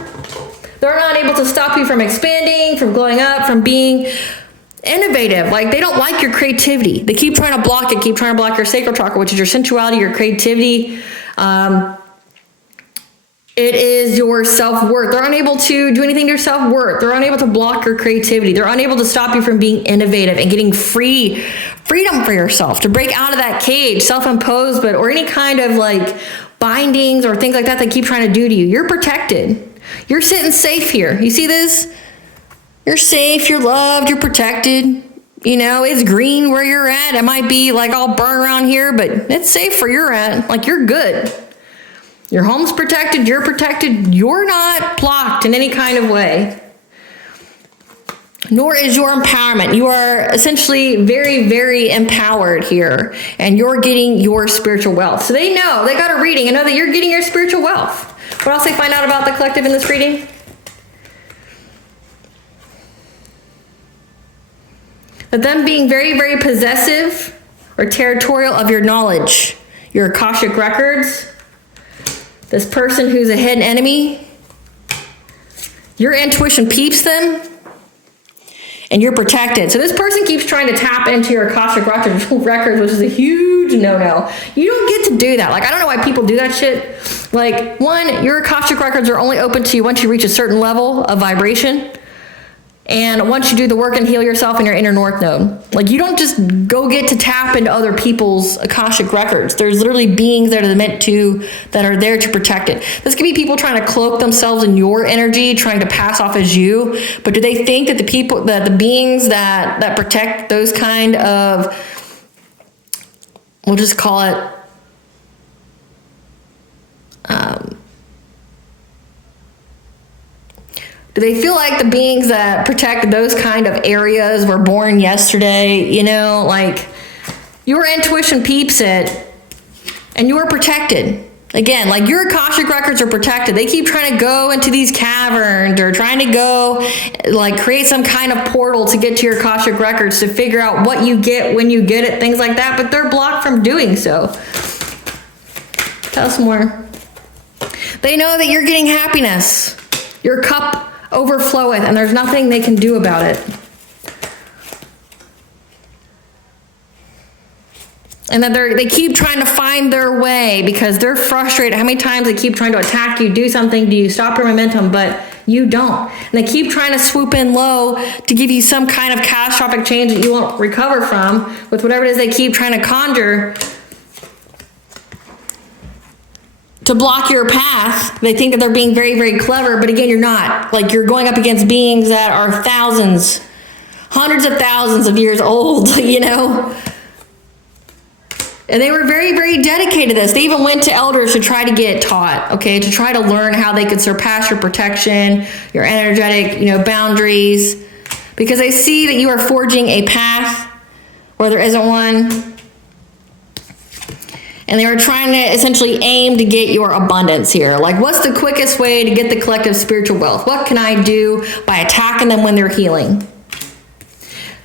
not able to stop you from expanding, from glowing up, from being innovative. Like, they don't like your creativity. They keep trying to block it, keep trying to block your sacral chakra, which is your sensuality, your creativity. It is your self-worth. They're unable to do anything to your self-worth. They're unable to block your creativity. They're unable to stop you from being innovative and getting freedom for yourself, to break out of that cage, self-imposed, or any kind of bindings or things like that they keep trying to do to you. You're protected. You're sitting safe here. You see this? You're safe, you're loved, you're protected. It's green where you're at. It might be all burnt around here, but it's safe where you're at. You're good. Your home's protected, you're protected, you're not blocked in any kind of way. Nor is your empowerment. You are essentially very, very empowered here, and you're getting your spiritual wealth. So they know, they got a reading and know that you're getting your spiritual wealth. What else they find out about the collective in this reading? That them being very, very possessive or territorial of your knowledge, your Akashic records. This person who's a hidden enemy, your intuition peeps them, and you're protected. So this person keeps trying to tap into your Akashic records, which is a huge no-no. You don't get to do that. I don't know why people do that shit. One, your Akashic records are only open to you once you reach a certain level of vibration. And once you do the work and heal yourself in your inner north node, like you don't just go get to tap into other people's Akashic records. There's literally beings that are meant to, that are there to protect it. This could be people trying to cloak themselves in your energy, trying to pass off as you. But do they think that the people, that the beings that protect those kind of, we'll just call it, do they feel like the beings that protect those kind of areas were born yesterday? You know, like your intuition peeps it and you are protected. Again, like your Akashic records are protected. They keep trying to go into these caverns or trying to go like create some kind of portal to get to your Akashic records to figure out what you get when you get it, things like that, but they're blocked from doing so. Tell us more. They know that you're getting happiness. Your cup overfloweth, and there's nothing they can do about it. And that they keep trying to find their way because they're frustrated. How many times they keep trying to attack you, do something, do you stop your momentum, but you don't. And they keep trying to swoop in low to give you some kind of catastrophic change that you won't recover from with whatever it is they keep trying to conjure to block your path. They think that they're being very, very clever, but again, you're not. Like you're going up against beings that are thousands, hundreds of thousands of years old, you know? And they were very, very dedicated to this. They even went to elders to try to get taught, okay, to try to learn how they could surpass your protection, your energetic, you know, boundaries, because they see that you are forging a path where there isn't one. And they were trying to essentially aim to get your abundance here. Like, what's the quickest way to get the collective spiritual wealth? What can I do by attacking them when they're healing?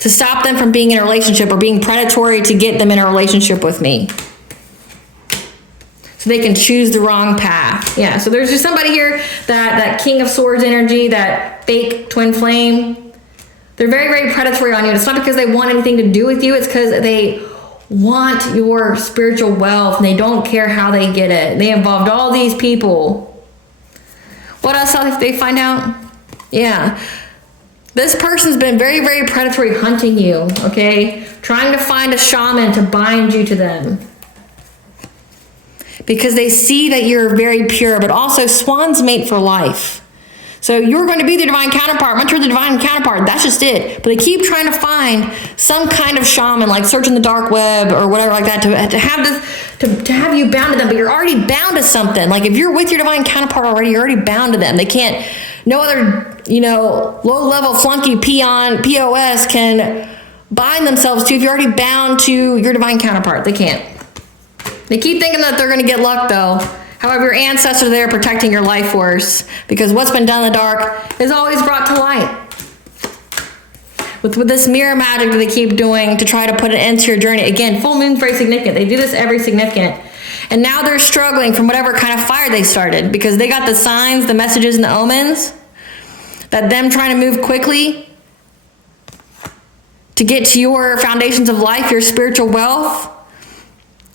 To stop them from being in a relationship or being predatory to get them in a relationship with me. So they can choose the wrong path. Yeah, so there's just somebody here, that King of Swords energy, that fake twin flame. They're very, very predatory on you. It's not because they want anything to do with you. It's because they want your spiritual wealth and they don't care how they get it. They involved all these people. What else did they find out? Yeah. This person's been very, very predatory hunting you, okay? Trying to find a shaman to bind you to them. Because they see that you're very pure, but also swans mate for life. So you're going to be the divine counterpart. Once you're the divine counterpart, that's just it. But they keep trying to find some kind of shaman, like searching the dark web or whatever like that, to have this, to have you bound to them. But you're already bound to something. Like if you're with your divine counterpart already, you're already bound to them. They can't, no other, you know, low-level flunky POS can bind themselves to if you're already bound to your divine counterpart. They can't. They keep thinking that they're going to get luck, though. However, your ancestors are there protecting your life force, because what's been done in the dark is always brought to light. With this mirror magic that they keep doing to try to put an end to your journey. Again, full moon's very significant. They do this every significant. And now they're struggling from whatever kind of fire they started, because they got the signs, the messages, and the omens that them trying to move quickly to get to your foundations of life, your spiritual wealth,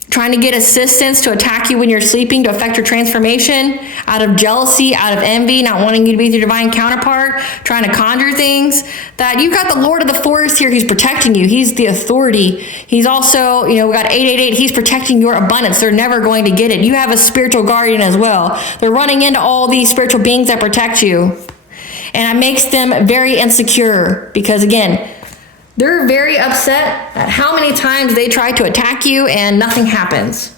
trying to get assistance to attack you when you're sleeping to affect your transformation out of jealousy, out of envy, not wanting you to be your divine counterpart, trying to conjure things. That you've got the Lord of the Forest here. He's protecting you. He's the authority. He's also, you know, we got 888. He's protecting your abundance. They're never going to get it. You have a spiritual guardian as well. They're running into all these spiritual beings that protect you. And it makes them very insecure because, again, they're very upset at how many times they try to attack you and nothing happens.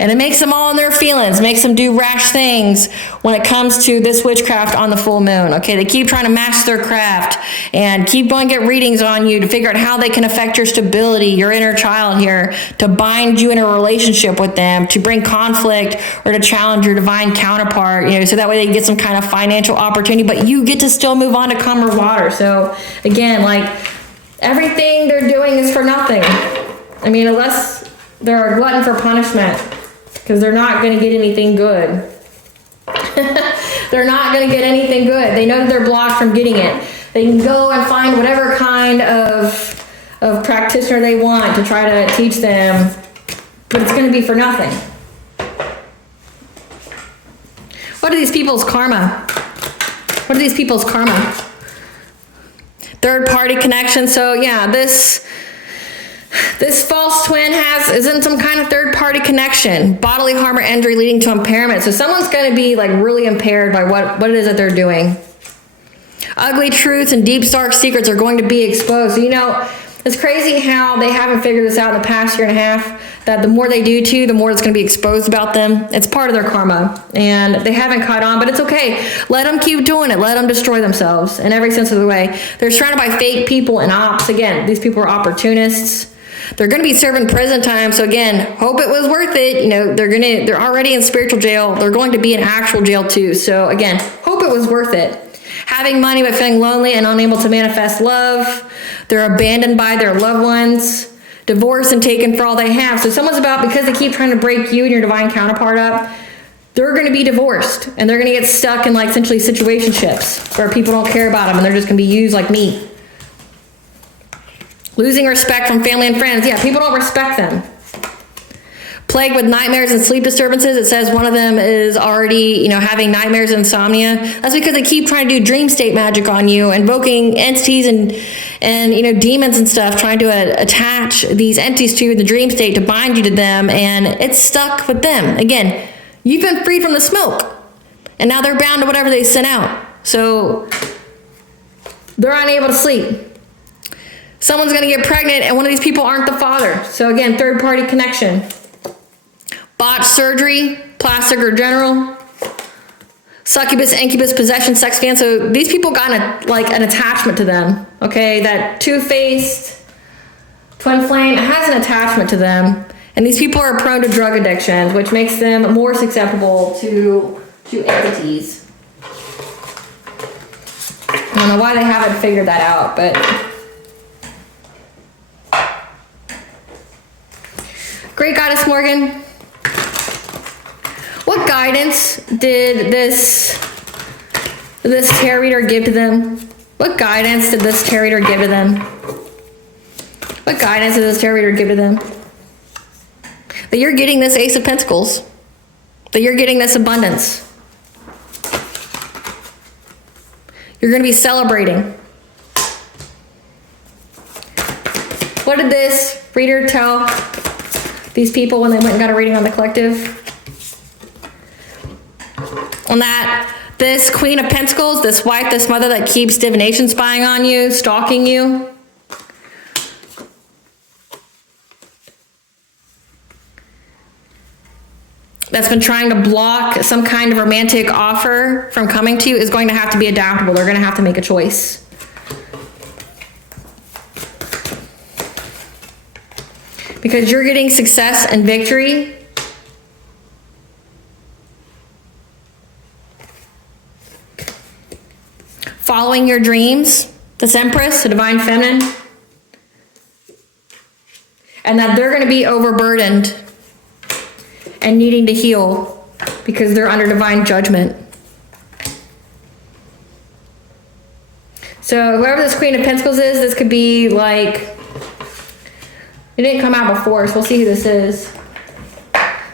And it makes them all in their feelings, makes them do rash things when it comes to this witchcraft on the full moon. Okay, they keep trying to master their craft and keep going to get readings on you to figure out how they can affect your stability, your inner child here, to bind you in a relationship with them, to bring conflict or to challenge your divine counterpart, you know, so that way they can get some kind of financial opportunity, but you get to still move on to calmer water. So again, like, everything they're doing is for nothing. I mean, unless they're a glutton for punishment, because they're not going to get anything good. They're not going to get anything good. They know that they're blocked from getting it. They can go and find whatever kind of practitioner they want to try to teach them, but it's going to be for nothing. What are these people's karma? What are these people's karma? Third party connection. So yeah, this false twin is in some kind of third party connection, bodily harm or injury leading to impairment. So someone's going to be like really impaired by what it is that they're doing. Ugly truths and deep dark secrets are going to be exposed. So, you know, it's crazy how they haven't figured this out in the past year and a half, that the more they do to, the more it's going to be exposed about them. It's part of their karma, and they haven't caught on, but it's okay. Let them keep doing it. Let them destroy themselves in every sense of the way. They're surrounded by fake people and ops. Again, these people are opportunists. They're going to be serving prison time. So again, hope it was worth it. You know, they're already in spiritual jail. They're going to be in actual jail too. So again, hope it was worth it. Having money but feeling lonely and unable to manifest love. They're abandoned by their loved ones. Divorced and taken for all they have. So someone's about, because they keep trying to break you and your divine counterpart up, they're going to be divorced. And they're going to get stuck in like essentially situationships where people don't care about them and they're just going to be used like meat. Losing respect from family and friends. Yeah, people don't respect them. Plagued with nightmares and sleep disturbances. It says one of them is already, you know, having nightmares and insomnia. That's because they keep trying to do dream state magic on you, invoking entities and you know, demons and stuff, trying to attach these entities to you in the dream state to bind you to them, and it's stuck with them. Again, you've been freed from the smoke, and now they're bound to whatever they sent out. So they're unable to sleep. Someone's going to get pregnant, and one of these people aren't the father. So again, third party connection. Botched surgery, plastic or general, succubus, incubus, possession, sex fan. So these people got an attachment to them. Okay, that two-faced twin flame has an attachment to them, and these people are prone to drug addictions, which makes them more susceptible to entities. I don't know why they haven't figured that out, but great Goddess Morgan. What guidance did this tarot reader give to them? What guidance did this tarot reader give to them? What guidance did this tarot reader give to them? That you're getting this Ace of Pentacles. That you're getting this abundance. You're going to be celebrating. What did this reader tell these people when they went and got a reading on the collective? On that, this Queen of Pentacles, this wife, this mother that keeps divination spying on you, stalking you. That's been trying to block some kind of romantic offer from coming to you is going to have to be adaptable. They're going to have to make a choice. Because you're getting success and victory. Following your dreams, this Empress, the Divine Feminine, and that they're going to be overburdened and needing to heal because they're under divine judgment. So whoever this Queen of Pentacles is, this could be like, it didn't come out before, so we'll see who this is.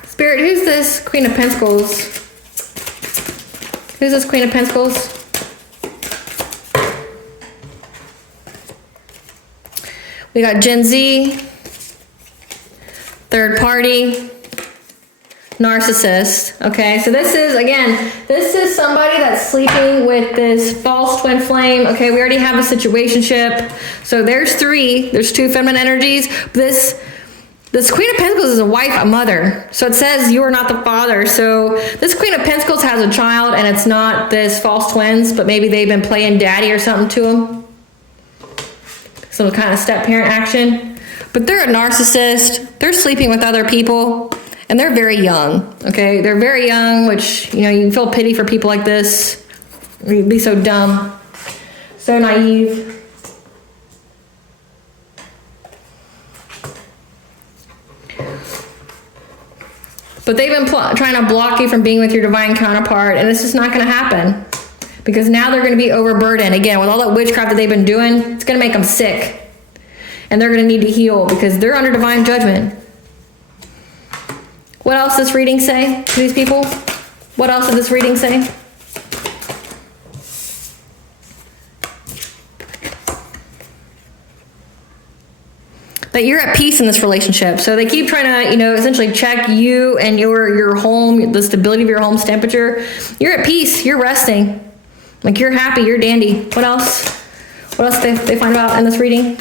Spirit, who's this Queen of Pentacles? Who's this Queen of Pentacles? We got Gen Z, third party, narcissist. Okay, so this is, again, this is somebody that's sleeping with this false twin flame. Okay, we already have a situationship. So there's three. There's two feminine energies. This Queen of Pentacles is a wife, a mother. So it says you are not the father. So this Queen of Pentacles has a child, and it's not this false twins, but maybe they've been playing daddy or something to him. Some kind of step-parent action. But they're a narcissist. They're sleeping with other people. And they're very young, okay? They're very young, which, you know, you feel pity for people like this. You'd be so dumb, so naive. But they've been trying to block you from being with your divine counterpart, and it's just not going to happen. Because now they're going to be overburdened. Again, with all that witchcraft that they've been doing, it's going to make them sick. And they're going to need to heal because they're under divine judgment. What else does this reading say to these people? What else does this reading say? that you're at peace in this relationship. So they keep trying to, essentially check you and your home, the stability of your home's temperature. You're at peace. You're resting. Like, you're happy. You're dandy. What else? What else they find out in this reading?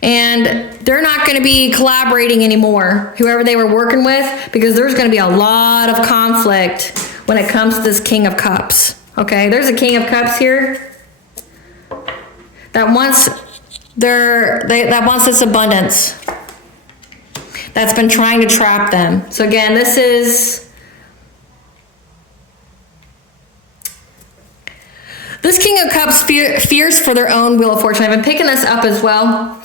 And they're not going to be collaborating anymore, whoever they were working with, because there's going to be a lot of conflict when it comes to this King of Cups. Okay, there's a King of Cups here that wants this abundance, that's been trying to trap them. So again, this King of Cups fears for their own wheel of fortune. I've been picking this up as well.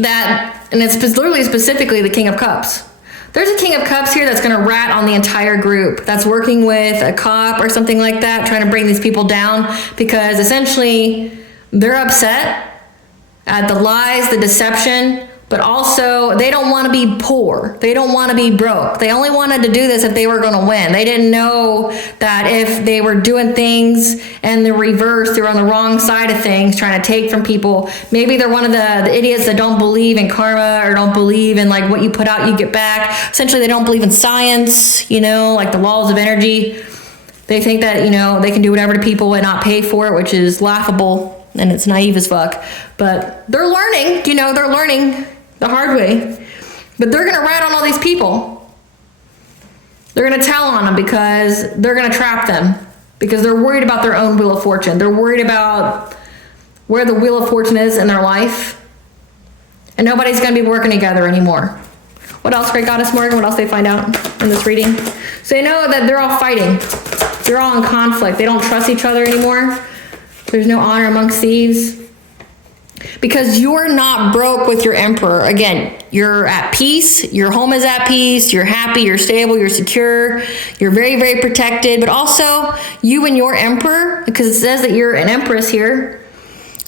And it's literally specifically the King of Cups. There's a King of Cups here that's going to rat on the entire group, that's working with a cop or something like that, trying to bring these people down, because essentially they're upset at the lies, the deception, but also they don't want to be poor. They don't want to be broke. They only wanted to do this if they were going to win. They didn't know that if they were doing things in the reverse, they were on the wrong side of things, trying to take from people. Maybe they're one of the idiots that don't believe in karma, or don't believe in like what you put out, you get back. Essentially, they don't believe in science, like the laws of energy. They think that, they can do whatever to people and not pay for it, which is laughable, and it's naive as fuck. But they're learning, they're learning the hard way. But they're going to rat on all these people. They're going to tell on them because they're going to trap them, because they're worried about their own wheel of fortune. They're worried about where the wheel of fortune is in their life. And nobody's going to be working together anymore. What else, Great Goddess Morgan? What else they find out in this reading? So they know that they're all fighting. They're all in conflict. They don't trust each other anymore. There's no honor amongst thieves. Because you're not broke with your Emperor. Again, you're at peace. Your home is at peace. You're happy. You're stable. You're secure. You're very, very protected. But also, you and your Emperor, because it says that you're an Empress here.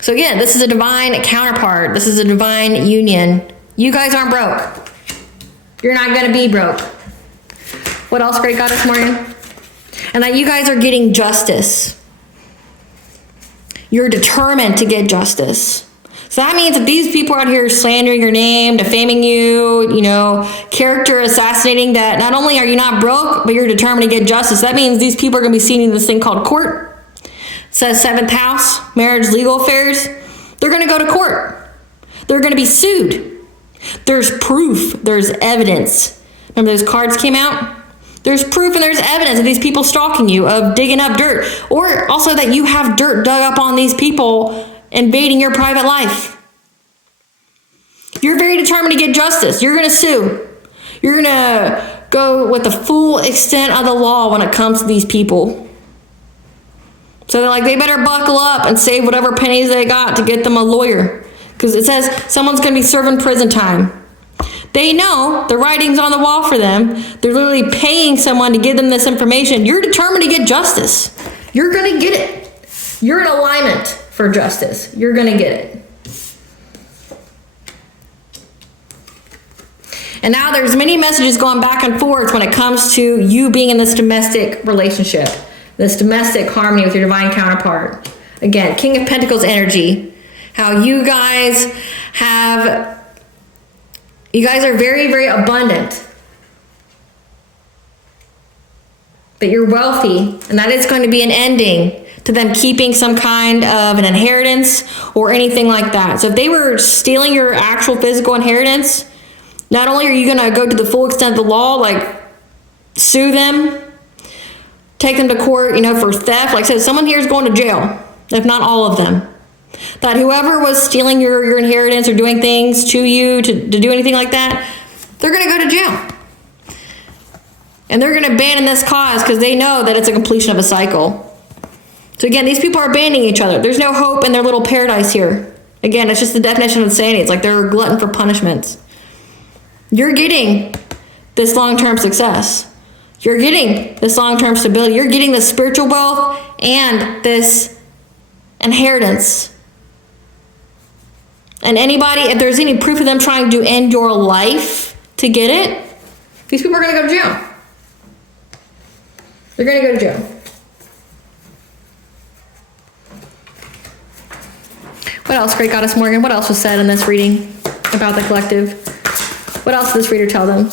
So again, this is a divine counterpart. This is a divine union. You guys aren't broke. You're not going to be broke. What else, Great Goddess Morgan? And that you guys are getting justice. You're determined to get justice. So that means that these people out here slandering your name, defaming you, character assassinating, that not only are you not broke, but you're determined to get justice. That means these people are going to be seen in this thing called court. It says 7th house, marriage, legal affairs. They're going to go to court. They're going to be sued. There's proof. There's evidence. Remember those cards came out? There's proof and there's evidence of these people stalking you, of digging up dirt. Or also that you have dirt dug up on these people invading your private life. You're very determined to get justice. You're going to sue. You're going to go with the full extent of the law when it comes to these people. So they better buckle up and save whatever pennies they got to get them a lawyer. Because it says someone's going to be serving prison time. They know the writing's on the wall for them. They're literally paying someone to give them this information. You're determined to get justice. You're going to get it. You're in alignment for justice. You're going to get it. And now there's many messages going back and forth when it comes to you being in this domestic relationship, this domestic harmony with your divine counterpart. Again, King of Pentacles energy. How you guys are very, very abundant. That you're wealthy, and that is going to be an ending to them keeping some kind of an inheritance or anything like that. So if they were stealing your actual physical inheritance, not only are you going to go to the full extent of the law, sue them, take them to court, for theft. Like I said, someone here is going to jail, if not all of them. That whoever was stealing your inheritance or doing things to you to do anything like that, they're going to go to jail. And they're going to abandon this cause because they know that it's a completion of a cycle. So again, these people are abandoning each other. There's no hope in their little paradise here. Again, it's just the definition of insanity. It's like they're a glutton for punishments. You're getting this long-term success. You're getting this long-term stability. You're getting this spiritual wealth and this inheritance. And anybody, if there's any proof of them trying to end your life to get it, these people are going to go to jail. They're going to go to jail. What else, Great Goddess Morgan? What else was said in this reading about the collective? What else did this reader tell them?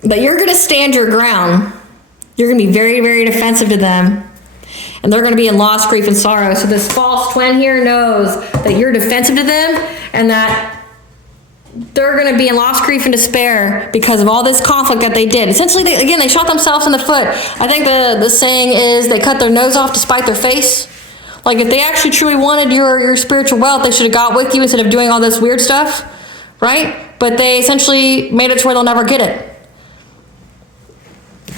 That you're going to stand your ground. You're going to be very, very defensive to them. And they're going to be in loss, grief, and sorrow. So this false twin here knows that you're defensive to them and that they're going to be in loss, grief, and despair because of all this conflict that they did. Essentially, they shot themselves in the foot. I think the saying is they cut their nose off to spite their face. Like if they actually truly wanted your spiritual wealth, they should have got with you instead of doing all this weird stuff, right? But they essentially made it to where they'll never get it.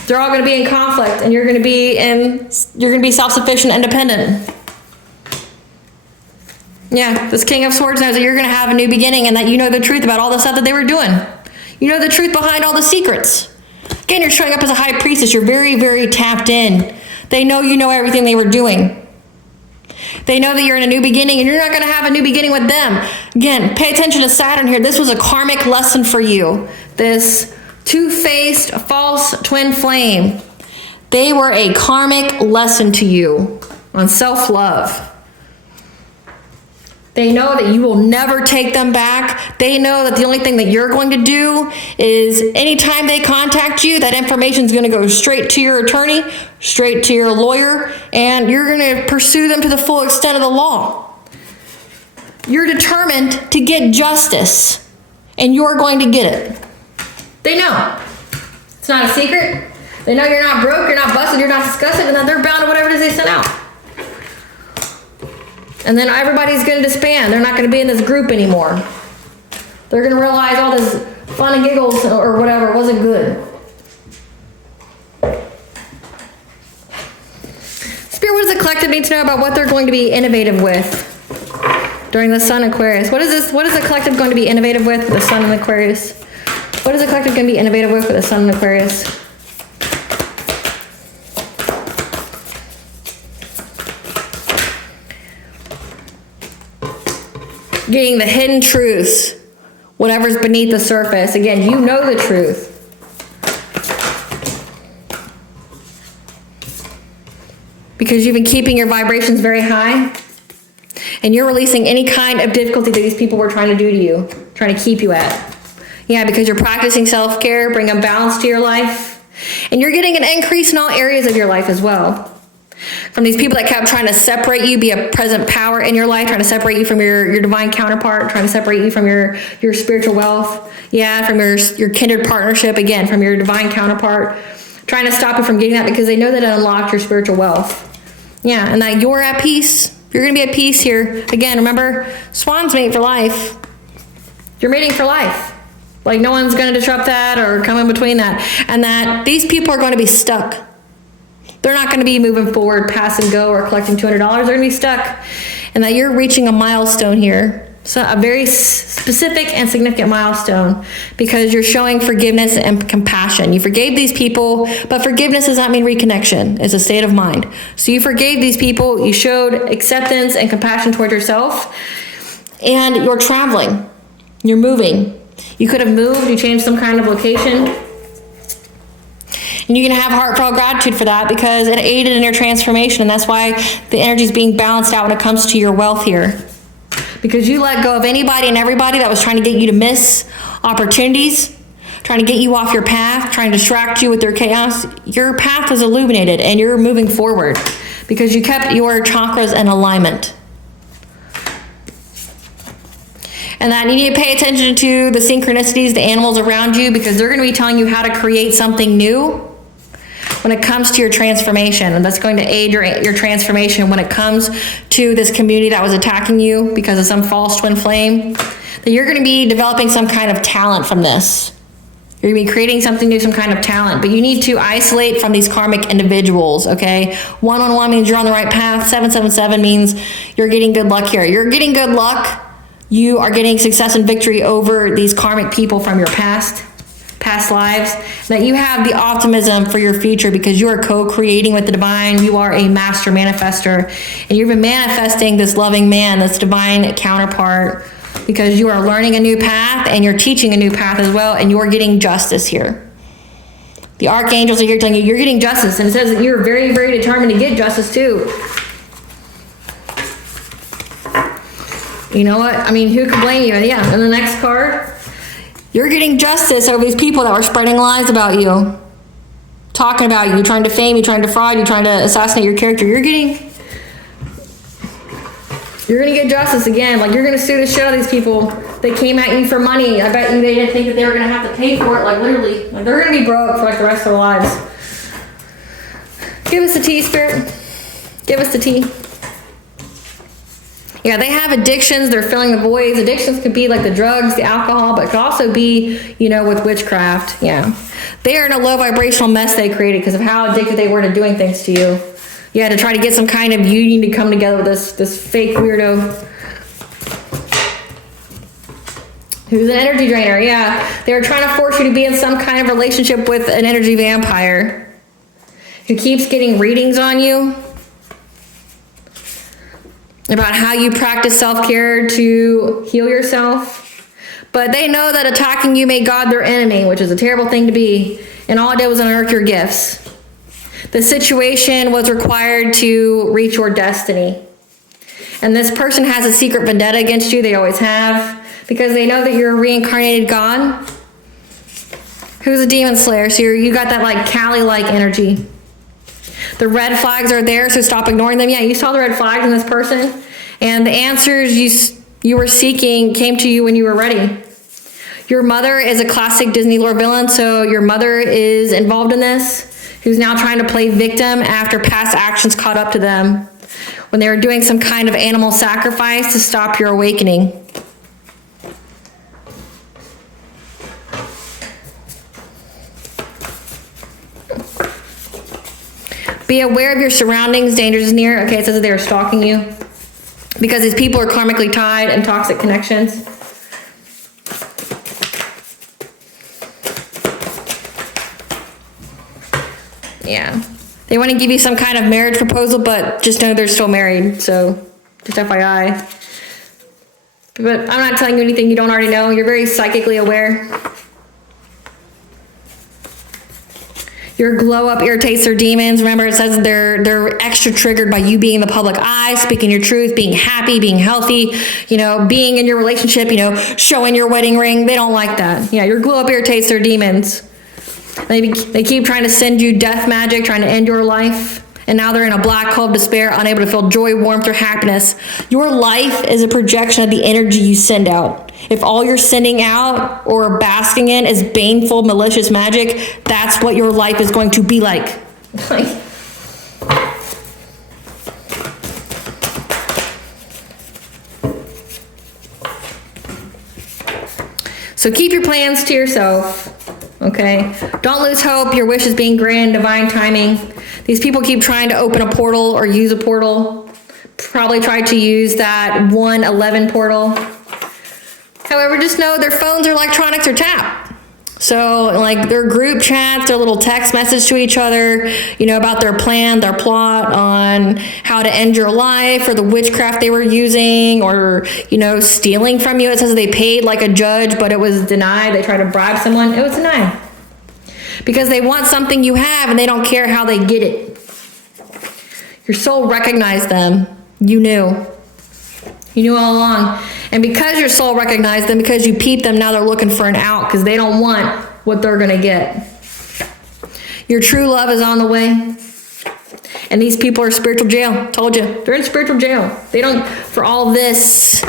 They're all going to be in conflict, and you're going to be self-sufficient, independent. Yeah, this King of Swords knows that you're going to have a new beginning and that you know the truth about all the stuff that they were doing. You know the truth behind all the secrets. Again, you're showing up as a high priestess. You're very, very tapped in. They know you know everything they were doing. They know that you're in a new beginning, and you're not going to have a new beginning with them. Again, pay attention to Saturn here. This was a karmic lesson for you. This two-faced false twin flame. They were a karmic lesson to you on self-love. They know that you will never take them back. They know that the only thing that you're going to do is anytime they contact you, that information is going to go straight to your attorney, straight to your lawyer, and you're going to pursue them to the full extent of the law. You're determined to get justice, and you're going to get it. They know. It's not a secret. They know you're not broke, you're not busted, you're not disgusted, and that they're bound to whatever it is they sent out. And then everybody's going to disband. They're not going to be in this group anymore. They're going to realize all this fun and giggles or whatever wasn't good. Spirit, what does the collective need to know about what they're going to be innovative with during the Sun Aquarius? What is the collective going to be innovative with the Sun and Aquarius? What is the collective going to be innovative with the Sun and Aquarius? Getting the hidden truths, whatever's beneath the surface. Again, you know the truth. Because you've been keeping your vibrations very high. And you're releasing any kind of difficulty that these people were trying to do to you, trying to keep you at. Yeah, because you're practicing self-care, bring a balance to your life. And you're getting an increase in all areas of your life as well. From these people that kept trying to separate you, be a present power in your life, trying to separate you from your divine counterpart, trying to separate you from your spiritual wealth. Yeah, from your kindred partnership, again, from your divine counterpart. Trying to stop you from getting that because they know that it unlocked your spiritual wealth. Yeah, and that you're at peace. You're going to be at peace here. Again, remember, swans mate for life. You're mating for life. Like no one's going to disrupt that or come in between that. And that these people are going to be stuck. They're not going to be moving forward, pass and go, or collecting $200. They're going to be stuck. And that you're reaching a milestone here. So a very specific and significant milestone because you're showing forgiveness and compassion. You forgave these people, but forgiveness does not mean reconnection. It's a state of mind. So you forgave these people. You showed acceptance and compassion toward yourself. And you're traveling. You're moving. You could have moved. You changed some kind of location. And you're going to have heartfelt gratitude for that because it aided in your transformation. And that's why the energy is being balanced out when it comes to your wealth here. Because you let go of anybody and everybody that was trying to get you to miss opportunities, trying to get you off your path, trying to distract you with their chaos. Your path was illuminated and you're moving forward because you kept your chakras in alignment. And that you need to pay attention to the synchronicities, the animals around you, because they're going to be telling you how to create something new when it comes to your transformation. And that's going to aid your transformation when it comes to this community that was attacking you because of some false twin flame. That you're going to be developing some kind of talent from this. You're going to be creating something new, some kind of talent. But you need to isolate from these karmic individuals, okay? 111 means you're on the right path. 777 means you're getting good luck here. You're getting good luck. You are getting success and victory over these karmic people from your past lives, that you have the optimism for your future because you are co-creating with the divine. You are a master manifester, and you've been manifesting this loving man, this divine counterpart, because you are learning a new path and you're teaching a new path as well, and you're getting justice here. The archangels are here telling you you're getting justice. And it says that you're very, very determined to get justice too. You know what? I mean, who could blame you? And yeah, and the next card, you're getting justice over these people that were spreading lies about you. Talking about you, trying to defame you, trying to defraud you, trying to assassinate your character. You're gonna get justice again. Like, you're gonna sue the shit out of these people. They came at you for money. I bet you they didn't think that they were gonna have to pay for it. Like, literally, like, they're gonna be broke for like the rest of their lives. Give us the tea, Spirit. Give us the tea. Yeah, they have addictions. They're filling the voids. Addictions could be like the drugs, the alcohol, but it could also be, you know, with witchcraft. Yeah. They are in a low vibrational mess they created because of how addicted they were to doing things to you. Yeah, to try to get some kind of union to come together with this fake weirdo. Who's an energy drainer. Yeah. They were trying to force you to be in some kind of relationship with an energy vampire who keeps getting readings on you about how you practice self-care to heal yourself. But they know that attacking you made God their enemy, which is a terrible thing to be. And all it did was unearth your gifts. The situation was required to reach your destiny. And this person has a secret vendetta against you. They always have. Because they know that you're a reincarnated God. Who's a demon slayer. So you got that like Kali-like energy. The red flags are there, so stop ignoring them. Yeah, you saw the red flags in this person. And the answers you were seeking came to you when you were ready. Your mother is a classic Disney lore villain, so your mother is involved in this, who's now trying to play victim after past actions caught up to them when they were doing some kind of animal sacrifice to stop your awakening. Be aware of your surroundings, danger is near. Okay, it says that they are stalking you because these people are karmically tied and toxic connections. Yeah. They want to give you some kind of marriage proposal, but just know they're still married. So just FYI. But I'm not telling you anything you don't already know. You're very psychically aware. Your glow up irritates their demons. Remember, it says they're extra triggered by you being in the public eye, speaking your truth, being happy, being healthy, you know, being in your relationship, you know, showing your wedding ring. They don't like that. Yeah, your glow up irritates their demons. They keep trying to send you death magic, trying to end your life. And now they're in a black hole of despair, unable to feel joy, warmth, or happiness. Your life is a projection of the energy you send out. If all you're sending out or basking in is baneful, malicious magic, that's what your life is going to be like. So keep your plans to yourself. Okay, don't lose hope. Your wish is being granted, divine timing. These people keep trying to open a portal or use a portal. Probably tried to use that 111 portal. However, just know their phones or electronics are tapped. So like their group chats, their little text message to each other, you know, about their plan, their plot on how to end your life, or the witchcraft they were using, or, you know, stealing from you. It says they paid like a judge, but it was denied. They tried to bribe someone. It was denied. Because they want something you have and they don't care how they get it. Your soul recognized them. You knew. You knew all along. And because your soul recognized them, because you peeped them, now they're looking for an out because they don't want what they're going to get. Your true love is on the way. And these people are spiritual jail. Told you. They're in spiritual jail. They don't, for all this.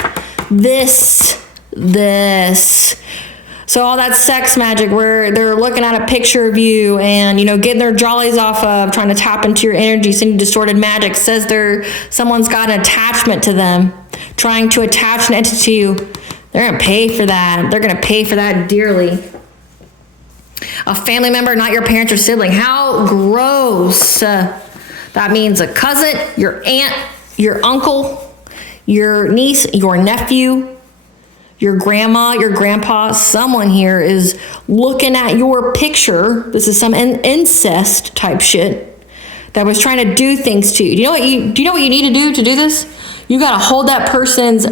So all that sex magic where they're looking at a picture of you and, you know, getting their jollies off of, trying to tap into your energy, sending distorted magic, says someone's got an attachment to them, trying to attach an entity to you. They're going to pay for that. They're going to pay for that dearly. A family member, not your parents or sibling. How gross. That means a cousin, your aunt, your uncle, your niece, your nephew, your grandma, your grandpa. Someone here is looking at your picture. This is some incest type shit that was trying to do things to you. Do you know what you need to do this? You got to hold that person's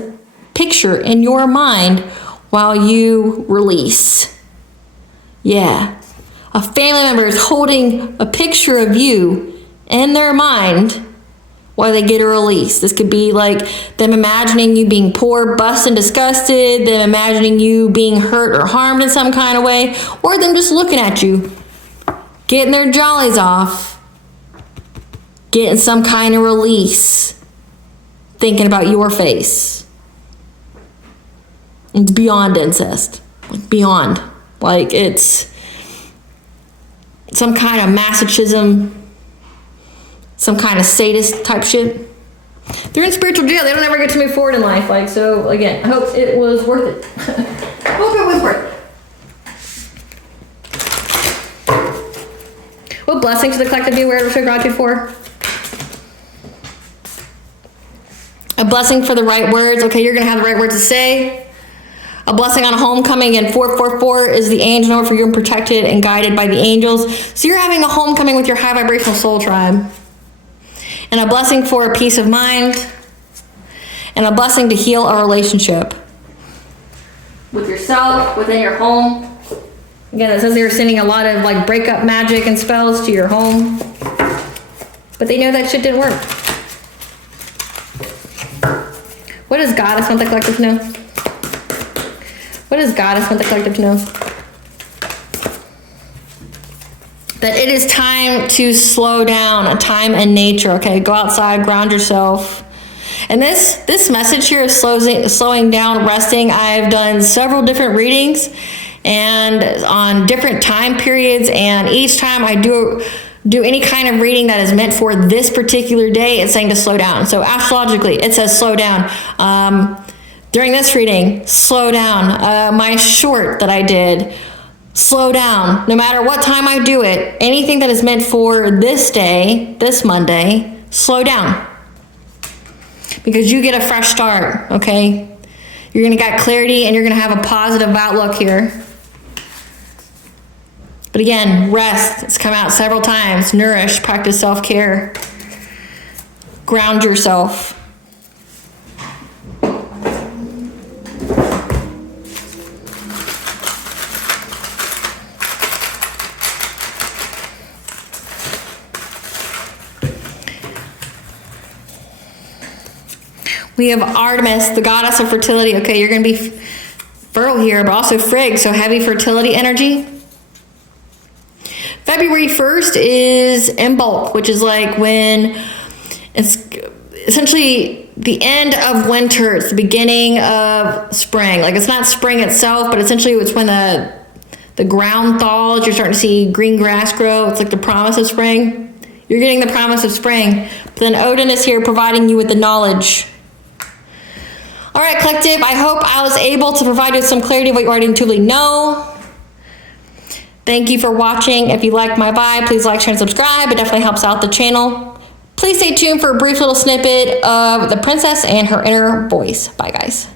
picture in your mind while you release. Yeah. a family member is holding a picture of you in their mind while they get a release. This could be like them imagining you being poor, busted, disgusted, them imagining you being hurt or harmed in some kind of way, or them just looking at you, getting their jollies off, getting some kind of release, thinking about your face. It's beyond incest. Like beyond. Like it's some kind of masochism, some kind of sadist type shit. They're in spiritual jail. They don't ever get to move forward in life. Like, so again, I hope it was worth it. I hope it was worth it. What blessings to the collective be aware of, show gratitude for? A blessing for the right words. Okay, you're going to have the right words to say. A blessing on a homecoming. Again, 444 is the angel number for you, protected and guided by the angels. So you're having a homecoming with your high vibrational soul tribe. And a blessing for a peace of mind. And a blessing to heal a relationship with yourself, within your home. Again, it says they were sending a lot of like breakup magic and spells to your home. But they know that shit didn't work. What does Goddess want the collective to know? What does Goddess want the collective to know? That it is time to slow down, a time in nature, okay? Go outside, ground yourself. And this message here is slowing down, resting. I've done several different readings and on different time periods, and each time I do any kind of reading that is meant for this particular day, it's saying to slow down. So astrologically, it says slow down. During this reading, slow down. My short that I did, slow down. No matter what time I do it, anything that is meant for this day, this Monday, slow down. Because you get a fresh start, okay? You're gonna get clarity and you're gonna have a positive outlook here. But again, rest, it's come out several times. Nourish, practice self-care. Ground yourself. We have Artemis, the goddess of fertility. Okay, you're going to be fertile here, but also Frigg, so heavy fertility energy. February 1st is in bulk, which is like when it's essentially the end of winter. It's the beginning of spring. Like it's not spring itself, but essentially it's when the ground thaws. You're starting to see green grass grow. It's like the promise of spring. You're getting the promise of spring. But then Odin is here providing you with the knowledge. All right, collective, I hope I was able to provide you with some clarity of what you already intuitively know. Thank you for watching. If you like my vibe, please like, share, and subscribe. It definitely helps out the channel. Please stay tuned for a brief little snippet of the princess and her inner voice. Bye, guys.